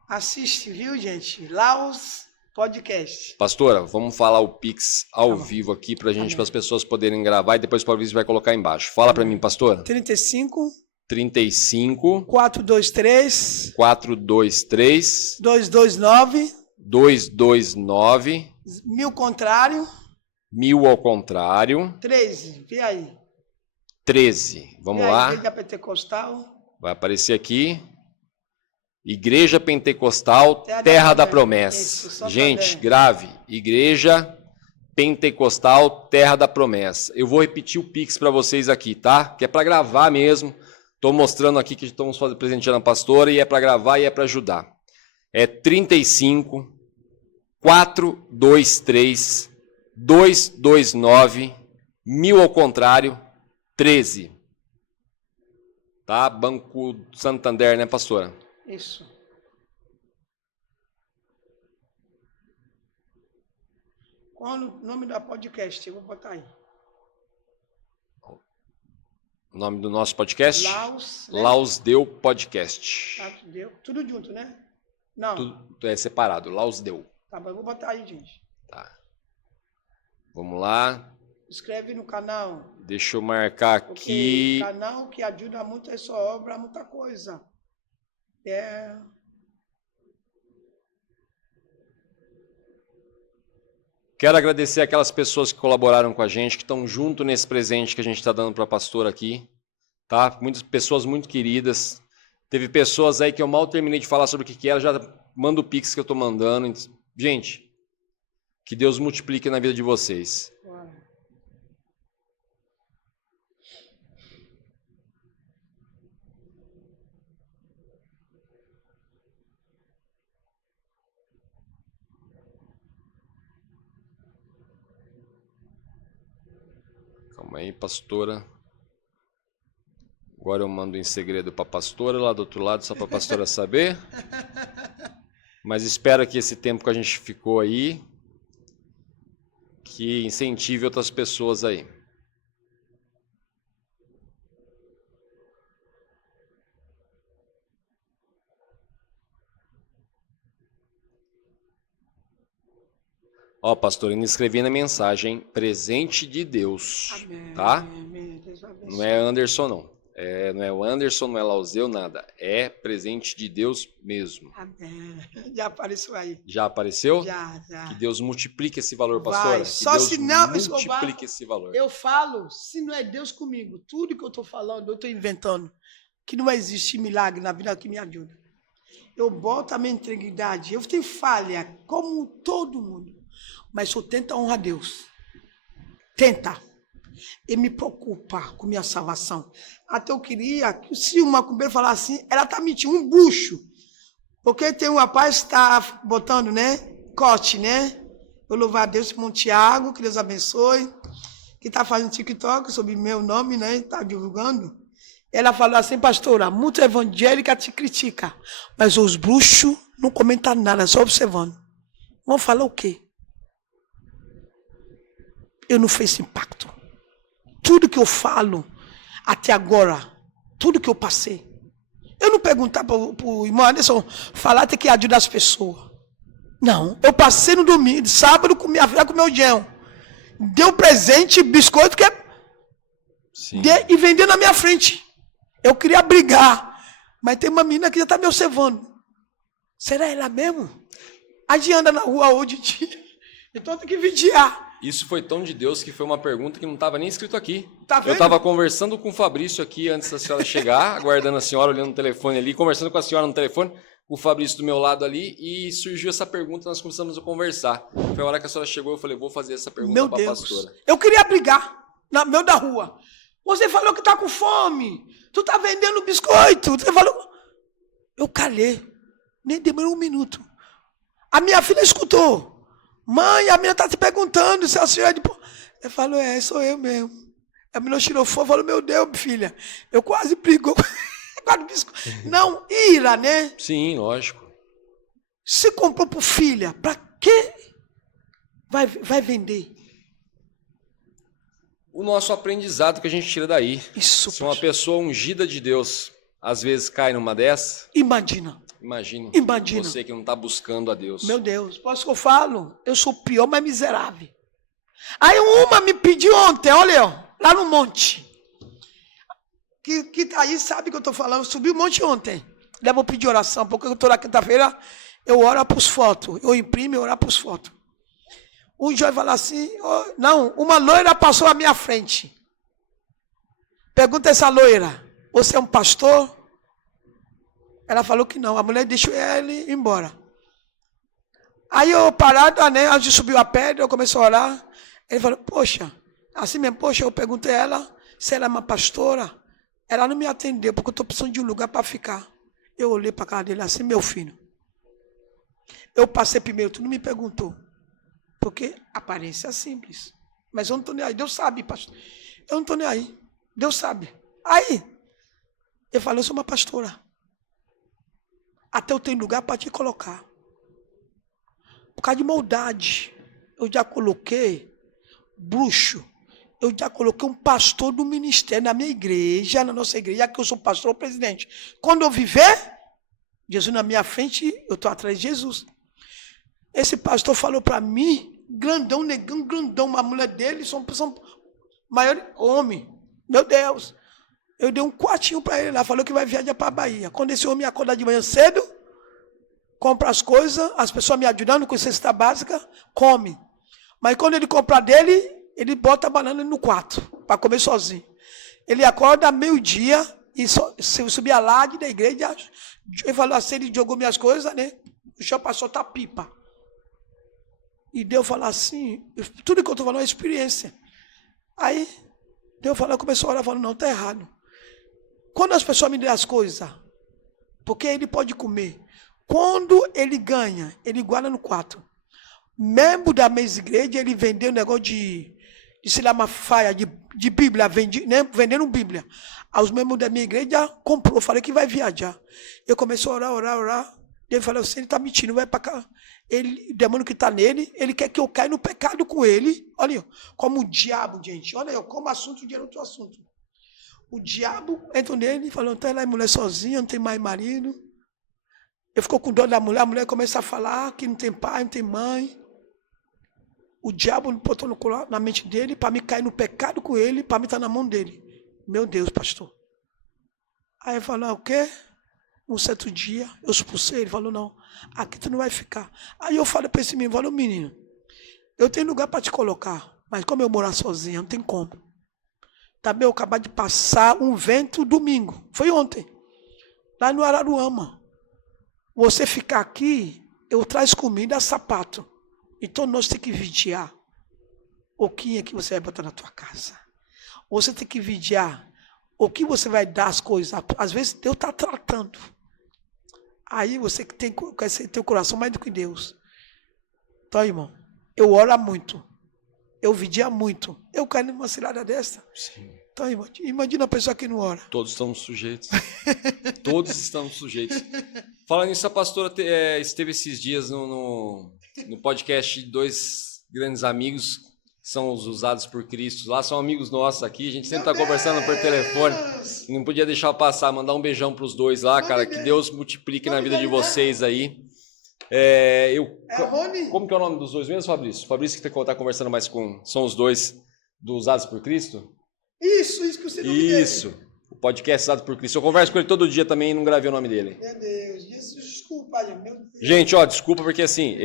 Assiste, viu, gente? Laos Podcast. Pastora, vamos falar o Pix ao vivo aqui pra gente, para as pessoas poderem gravar, e depois o Fabrício vai colocar embaixo. Fala para mim, pastora. 35 423 229 1000 contrário 1000 ao contrário 13. Vê aí. 13. Vamos lá. Igreja Pentecostal. Vai aparecer aqui. Igreja Pentecostal, Terra da Promessa. Isso, gente, grave. Igreja Pentecostal, Terra da Promessa. Eu vou repetir o Pix para vocês aqui, tá? Que é para gravar mesmo. Estou mostrando aqui que estamos presenteando a pastora, e é para gravar e é para ajudar. É 35 423 229 1000 ao contrário 13. Tá? Banco Santander, né, pastora? Isso. Qual o nome da podcast? Eu vou botar aí. O nome do nosso podcast? Laos, né? Lausdeu Podcast. Deu. Tudo junto, né? Não. Tudo é separado, Lausdeu. Tá bom, eu vou botar aí, gente. Tá. Vamos lá. Inscreve no canal. Deixa eu marcar aqui. Porque canal que ajuda muito a sua obra, muita coisa. Quero agradecer aquelas pessoas que colaboraram com a gente, que estão junto nesse presente que a gente está dando para a pastora aqui. Tá? Muitas pessoas muito queridas. Teve pessoas aí que eu mal terminei de falar sobre o que era, já manda o Pix que eu estou mandando. Gente, que Deus multiplique na vida de vocês. Calma aí, pastora. Agora eu mando em segredo para a pastora, lá do outro lado, só para a pastora saber. Mas espero que esse tempo que a gente ficou aí, que incentive outras pessoas aí. Ó, pastor, eu escrevi na mensagem, presente de Deus, Amém. tá? Amém. Deus abençoe. Não é Anderson, não. Não é o Anderson, não é Lausdeu, nada. É presente de Deus mesmo. Amém. Já apareceu aí. Já apareceu? Já. Que Deus multiplique esse valor, pastora. Vai. Que Só Deus se não, multiplique esse valor. Eu falo, se não é Deus comigo, tudo que eu estou falando, eu estou inventando, que não existe milagre na vida que me ajuda. Eu boto a minha integridade, eu tenho falha, como todo mundo, mas eu tento honrar a Deus. Tenta. E me preocupa com minha salvação. Até eu queria que se uma macumbeira falar assim, ela está mentindo, um bucho. Porque tem um rapaz que está botando, né? Corte, né? Eu louvo a Deus, irmão Tiago, que Deus abençoe, que está fazendo TikTok sobre meu nome, né? Está divulgando. Ela falou assim, pastora, muito evangélica te critica, mas os bruxos não comentam nada, só observando. Vão falar o quê? Eu não fiz impacto. Tudo que eu falo até agora, tudo que eu passei, eu não perguntar para o irmão Anderson falar tem que ajudar as pessoas. Não, eu passei no domingo, sábado com minha filha, com meu genro. Deu presente, biscoito, e vendeu na minha frente. Eu queria brigar, mas tem uma menina que já está me observando. Será ela mesmo? A gente anda na rua hoje em dia, então tem que vigiar. Isso foi tão de Deus que foi uma pergunta que não estava nem escrito aqui. Tá vendo? Eu estava conversando com o Fabrício aqui antes da senhora chegar, aguardando a senhora, olhando no telefone ali, conversando com a senhora no telefone, o Fabrício do meu lado ali, e surgiu essa pergunta, nós começamos a conversar. Foi a hora que a senhora chegou, eu falei, vou fazer essa pergunta para a pastora. Eu queria brigar no meio da rua. Você falou que está com fome, tu está vendendo biscoito, você falou... Eu calei, nem demorou um minuto. A minha filha escutou. Mãe, a minha está te perguntando se a senhora é de... Eu falo, sou eu mesmo. A menina tirou fogo, falou, meu Deus, filha, eu quase brigou. Não, ira, né? Sim, lógico. Se comprou por filha, para quê? Vai vender. O nosso aprendizado que a gente tira daí. Isso. Se uma pessoa ungida de Deus, às vezes cai numa dessa... Imagina. Imagine. Você que não está buscando a Deus. Meu Deus, posso que eu falo? Eu sou o pior, mas miserável. Aí uma me pediu ontem, olha, ó, lá no monte. Que tá aí, sabe que eu estou falando. Eu subi o monte ontem. Eu vou pedir oração, porque eu estou na quinta-feira, eu oro para os fotos. Eu imprimo e oro para os fotos. Um jovem fala assim, não, uma loira passou à minha frente. Pergunta essa loira, você é um pastor? Ela falou que não, a mulher deixou ele ir embora. Aí eu parado, né, antes de subir a pedra, eu comecei a orar. Ele falou, poxa, assim mesmo, poxa, eu perguntei a ela se ela é uma pastora. Ela não me atendeu, porque eu estou precisando de um lugar para ficar. Eu olhei para a cara dele assim, meu filho. Eu passei primeiro, tu não me perguntou. Porque a aparência é simples. Mas eu não estou nem aí, Deus sabe, pastor. Eu não estou nem aí, Deus sabe. Aí, eu falei, eu sou uma pastora. Até eu tenho lugar para te colocar. Por causa de maldade, eu já coloquei bruxo. Eu já coloquei um pastor do ministério na minha igreja, na nossa igreja, que eu sou pastor ou presidente. Quando eu viver, Jesus na minha frente, eu estou atrás de Jesus. Esse pastor falou para mim, grandão, negão, grandão, uma mulher dele, são maior homem. Meu Deus. Eu dei um quartinho para ele lá, falou que vai viajar para a Bahia. Quando esse homem acorda de manhã cedo, compra as coisas, as pessoas me ajudando com cesta básica, come. Mas quando ele compra dele, ele bota a banana no quarto, para comer sozinho. Ele acorda meio-dia e subia lá da igreja, ele falou assim, ele jogou minhas coisas, né? O chão passou a pipa. E Deus falou assim, tudo que eu estou falando é experiência. Aí, Deus falou, começou a orar, falou, não, está errado. Quando as pessoas me dão as coisas, porque ele pode comer. Quando ele ganha, ele guarda no quarto. Membro da mesma igreja, ele vendeu um negócio de sei lá, uma faia de Bíblia, né? Vendendo Bíblia. Aí os membros da minha igreja comprou, falei que vai viajar. Eu comecei a orar. Ele falou assim, ele está mentindo, vai para cá. O demônio que está nele, ele quer que eu caia no pecado com ele. Olha, como o diabo, gente. Olha, como assunto de outro assunto. O diabo entrou nele e falou, então ela é mulher sozinha, não tem mais marido. Ele ficou com dor da mulher, a mulher começa a falar que não tem pai, não tem mãe. o diabo botou na mente dele para me cair no pecado com ele, para me estar na mão dele. Meu Deus, pastor. Aí ele falou, o quê? Um certo dia, eu expulsei, ele falou, não, aqui tu não vai ficar. Aí eu falei para esse menino, falei, menino, eu tenho lugar para te colocar, mas como eu morar sozinho, não tem como. Também eu acabei de passar um vento domingo, foi ontem, lá no Araruama. Você ficar aqui, eu trago comida, sapato. Então nós temos que vigiar o que é que você vai botar na tua casa. Você tem que vigiar o que você vai dar as coisas. Às vezes Deus está tratando. Aí você tem que ter o coração mais do que Deus. Então, irmão, eu oro muito. Eu vigia muito. Eu caio numa cilada dessa. Sim. Então, irmão, imagina a pessoa que não ora. Todos estamos sujeitos. Todos estamos sujeitos. Falando nisso, a pastora esteve esses dias no podcast de 2 grandes amigos, que são os Usados por Cristo. Lá são amigos nossos aqui, a gente sempre está conversando por telefone. Não podia deixar passar, mandar um beijão para os 2 lá, cara. Que Deus multiplique na vida de vocês aí. Como que é o nome dos 2 mesmo, Fabrício? Fabrício que está conversando mais com... São os 2 do Usados por Cristo? Isso que você não me deu. Isso, o podcast Usado por Cristo. Eu converso com ele todo dia também e não gravei o nome dele. Meu Deus, desculpa, meu Deus. Gente, desculpa porque assim,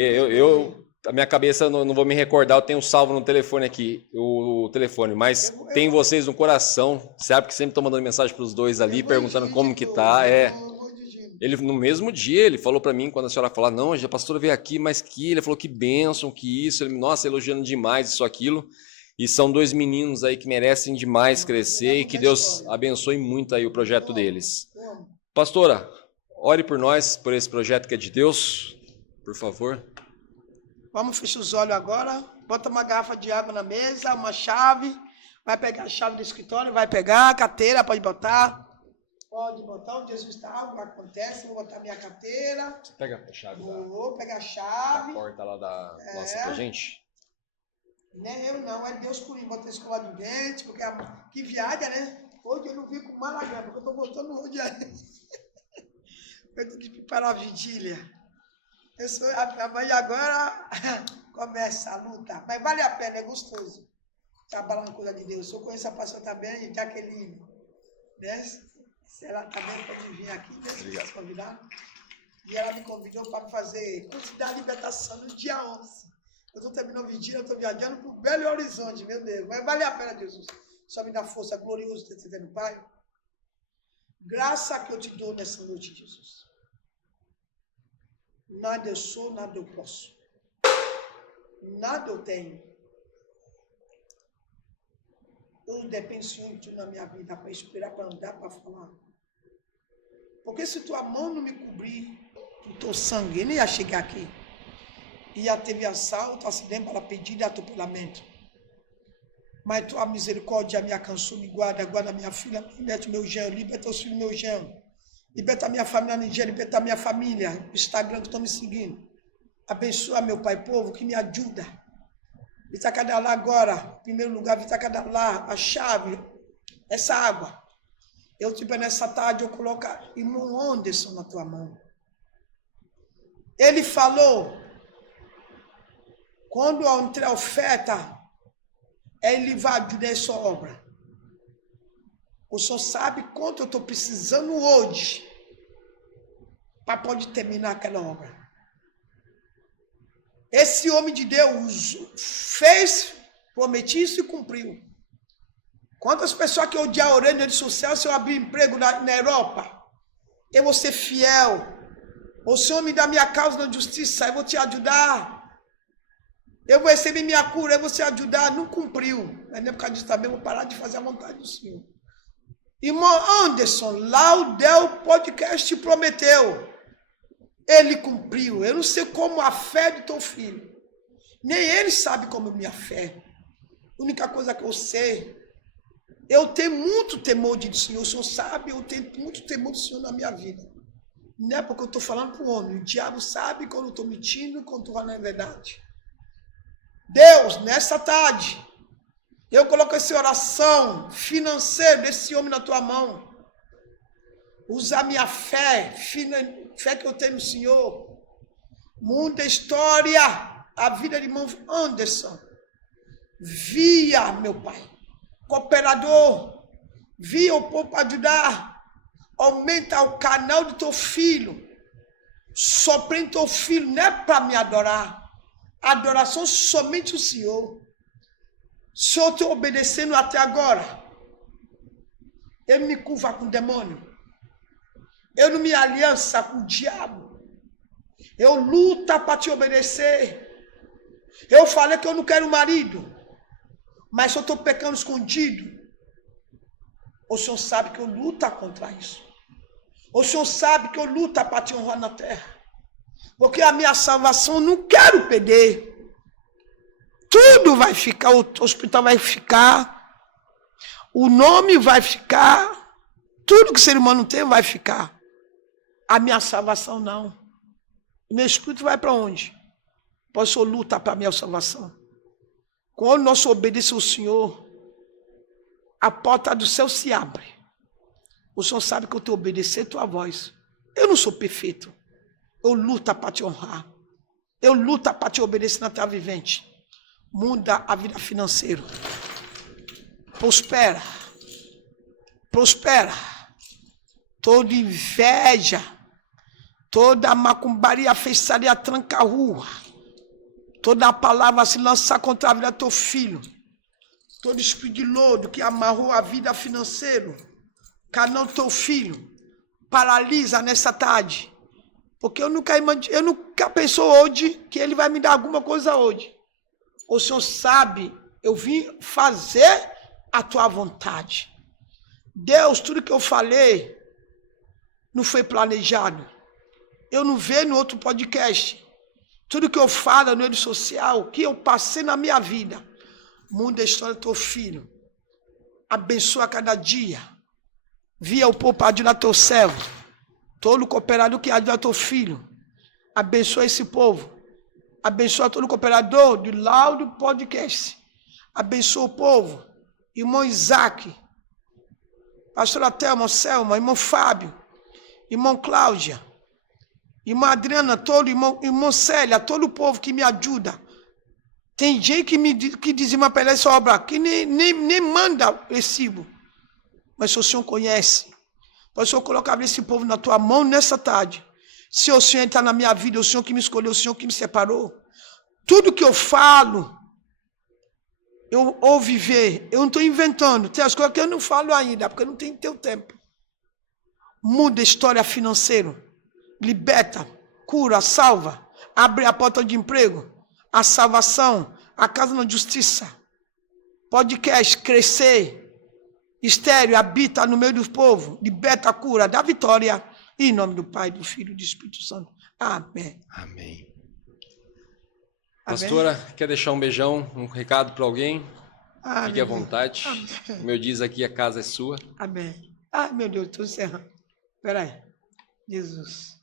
a minha cabeça não vou me recordar, eu tenho salvo no telefone aqui, o telefone, mas tem vocês no coração, sabe que sempre estão mandando mensagem para os 2 ali, perguntando como que tá, Ele, no mesmo dia, ele falou para mim, quando a senhora falou, não, a pastora veio aqui, mas ele falou que bênção, que isso, ele, nossa, elogiando demais isso, aquilo. E são 2 meninos aí que merecem demais crescer e que Deus abençoe muito aí o projeto deles. Pastora, ore por nós, por esse projeto que é de Deus, por favor. Vamos fechar os olhos agora, bota uma garrafa de água na mesa, uma chave, vai pegar a chave do escritório, vai pegar a carteira, pode botar. Pode botar, onde Jesus está, algo acontece, vou botar minha carteira. Você pega a chave vou pegar a chave. da porta lá da nossa pra gente? Nem eu não, é Deus por mim, bota escova de dente, porque que viagem, né? Hoje eu não vim com malagã, porque eu estou voltando hoje aí. Eu tenho que preparar a vigília. Amanhã agora começa a luta, mas vale a pena, é gostoso. Trabalhar na coisa de Deus. Eu conheço a pastora também, Jaqueline, né? Se ela também pode vir aqui, né? Se vocês convidar. E ela me convidou para fazer curso da libertação no dia 11. Eu estou terminando a vigília, eu estou viajando para o Belo Horizonte, meu Deus. Mas vale a pena, Jesus. Só me dá força gloriosa de ter no Pai. Graça que eu te dou nessa noite, Jesus. Nada eu sou, nada eu posso. Nada eu tenho. Eu dependo de tu na minha vida para esperar, para andar, para falar. Porque se tua mão não me cobrir, o teu sangue, eu nem ia chegar aqui. E teve assalto, acidente, bala perdida e atropelamento. Mas tua misericórdia me alcançou, me guarda minha filha, liberta o meu genro, liberta os filhos do meu genro. Liberta a minha família na Nigéria, liberta a minha família, o Instagram que estão me seguindo. Abençoa meu Pai povo que me ajuda. Vita cada lá agora, em primeiro lugar, vita cada lá, a chave, essa água. Eu nessa tarde, eu coloco irmão Anderson na tua mão. Ele falou, quando eu entrei a oferta, ele vai ajudar essa obra. O senhor sabe quanto eu estou precisando hoje para poder terminar aquela obra. Esse homem de Deus fez, prometiu isso e cumpriu. Quantas pessoas que odiam a orelha de sucesso, se eu abrir emprego na Europa, eu vou ser fiel. O Senhor me dá minha causa na justiça, eu vou te ajudar. Eu vou receber minha cura, eu vou te ajudar. Não cumpriu. Mas nem por causa disso também, vou parar de fazer a vontade do Senhor. Irmão Anderson, lá o Del Podcast prometeu. Ele cumpriu. Eu não sei como a fé do teu filho. Nem ele sabe como é minha fé. A única coisa que eu sei, eu tenho muito temor do Senhor. O Senhor sabe, eu tenho muito temor do Senhor na minha vida. Não é porque eu estou falando para o homem. O diabo sabe quando eu estou mentindo, quando estou falando a verdade. Deus, nessa tarde, eu coloco essa oração financeira desse homem na tua mão. Usa a minha fé, fé que eu tenho no Senhor. Muda a história, a vida de irmão Anderson. via, meu Pai, cooperador, via o povo para ajudar, aumenta o canal do teu filho, surpreende teu filho, não é para me adorar, adoração somente o Senhor. Se eu estou obedecendo até agora, eu não me curva com o demônio, eu não me aliança com o diabo, eu luto para te obedecer. Eu falei que eu não quero marido, mas se eu estou pecando escondido, o Senhor sabe que eu luto contra isso. O Senhor sabe que eu luto para te honrar na terra, porque a minha salvação eu não quero perder. Tudo vai ficar, o hospital vai ficar, o nome vai ficar, tudo que o ser humano tem vai ficar. A minha salvação não. O meu espírito vai para onde? Pois o Senhor luta para a minha salvação. Quando nós obedecemos ao Senhor, a porta do céu se abre. O Senhor sabe que eu tenho que obedecer a tua voz. Eu não sou perfeito. Eu luto para te honrar. Eu luto para te obedecer na terra vivente. Muda a vida financeira. Prospera. Prospera. Toda inveja, toda macumbaria, feitiçaria, tranca a rua. Toda a palavra se lançar contra a vida do teu filho. Todo espírito de lodo que amarrou a vida financeira, canal do teu filho, paralisa nessa tarde. Porque eu nunca pensou hoje que ele vai me dar alguma coisa hoje. O Senhor sabe, eu vim fazer a tua vontade. Deus, tudo que eu falei não foi planejado. Eu não vejo no outro podcast. Tudo que eu falo no rede social, que eu passei na minha vida, muda a história do teu filho. Abençoa cada dia. Via o povo para ajudar teu servo. Todo cooperador que ajuda teu filho. Abençoa esse povo. Abençoa todo cooperador do Laudo Podcast. Abençoa o povo. Irmão Isaac. Pastora Thelma, Selma, irmão Fábio. Irmão Cláudia. Irmã Adriana, todo irmão Célia, todo o povo que me ajuda. Tem gente que dizima para essa obra, que nem manda recibo. Mas o Senhor conhece. Mas o Senhor colocar esse povo na tua mão nessa tarde. Se o Senhor entrar na minha vida, o Senhor que me escolheu, o Senhor que me separou. Tudo que eu falo, eu vou viver. Eu não estou inventando. Tem as coisas que eu não falo ainda, porque eu não tenho teu tempo. Muda a história financeira. Liberta, cura, salva. Abre a porta de emprego. A salvação. A casa na justiça. Podcast, crescer. Estéreo, habita no meio do povo. Liberta, cura, dá vitória. Em nome do Pai, do Filho e do Espírito Santo. Amém. Amém. Pastora, quer deixar um beijão, um recado para alguém? Amém. Fique à vontade. Amém. Como eu diz aqui, a casa é sua. Amém. Ai, meu Deus, estou encerrando. Espera aí. Jesus.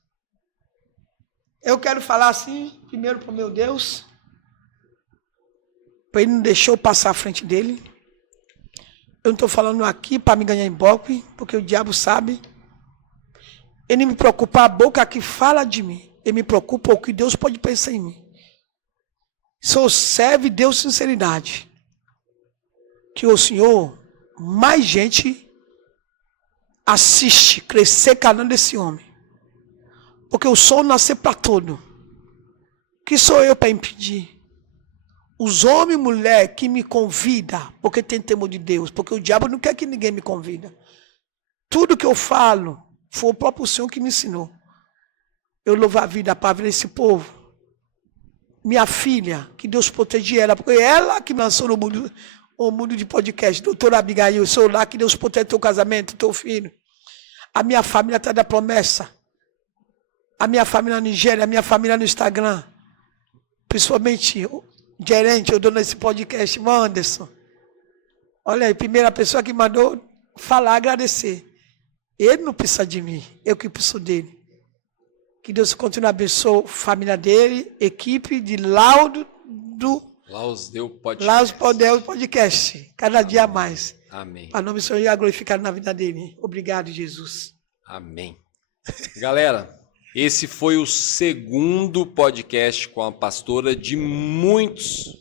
Eu quero falar assim, primeiro para o meu Deus. Para ele não deixar eu passar à frente dele. Eu não estou falando aqui para me ganhar ibope, porque o diabo sabe. Ele me preocupa a boca que fala de mim. Ele me preocupa o que Deus pode pensar em mim. Só serve Deus sinceridade. Que o Senhor, mais gente, assiste crescer canal desse homem. Porque o sol nascer para todo. Que sou eu para impedir? Os homens e mulher que me convidam, porque tem temor de Deus, porque o diabo não quer que ninguém me convida. Tudo que eu falo, foi o próprio Senhor que me ensinou. Eu louvo a vida para ver esse povo. Minha filha, que Deus protege ela, porque ela que me lançou no mundo de podcast. Doutora Abigail, eu sou lá, que Deus protege teu casamento, teu filho. A minha família está da promessa. A minha família na Nigéria, a minha família no Instagram. Principalmente o gerente, eu dou nesse podcast, irmão Anderson. Olha aí, primeira pessoa que mandou falar, agradecer. Ele não precisa de mim, eu que preciso dele. Que Deus continue a abençoar a família dele, equipe de Laudo do Lausdeu Podcast. Lausdeu Podcast. Cada dia mais. Amém. Para o nome do Senhor e glorificado na vida dele. Obrigado, Jesus. Amém. Galera, esse foi o segundo podcast com a pastora de muitos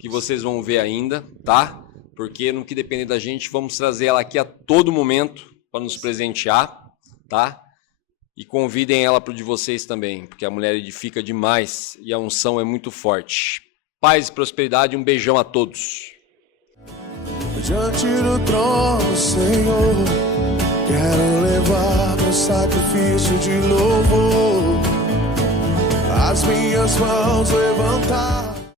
que vocês vão ver ainda, tá? Porque no que depender da gente, vamos trazer ela aqui a todo momento para nos presentear, tá? E convidem ela para o de vocês também, porque a mulher edifica demais e a unção é muito forte. Paz e prosperidade, um beijão a todos. Diante do trono, Senhor, quero levar meu sacrifício de louvor, as minhas mãos levantar.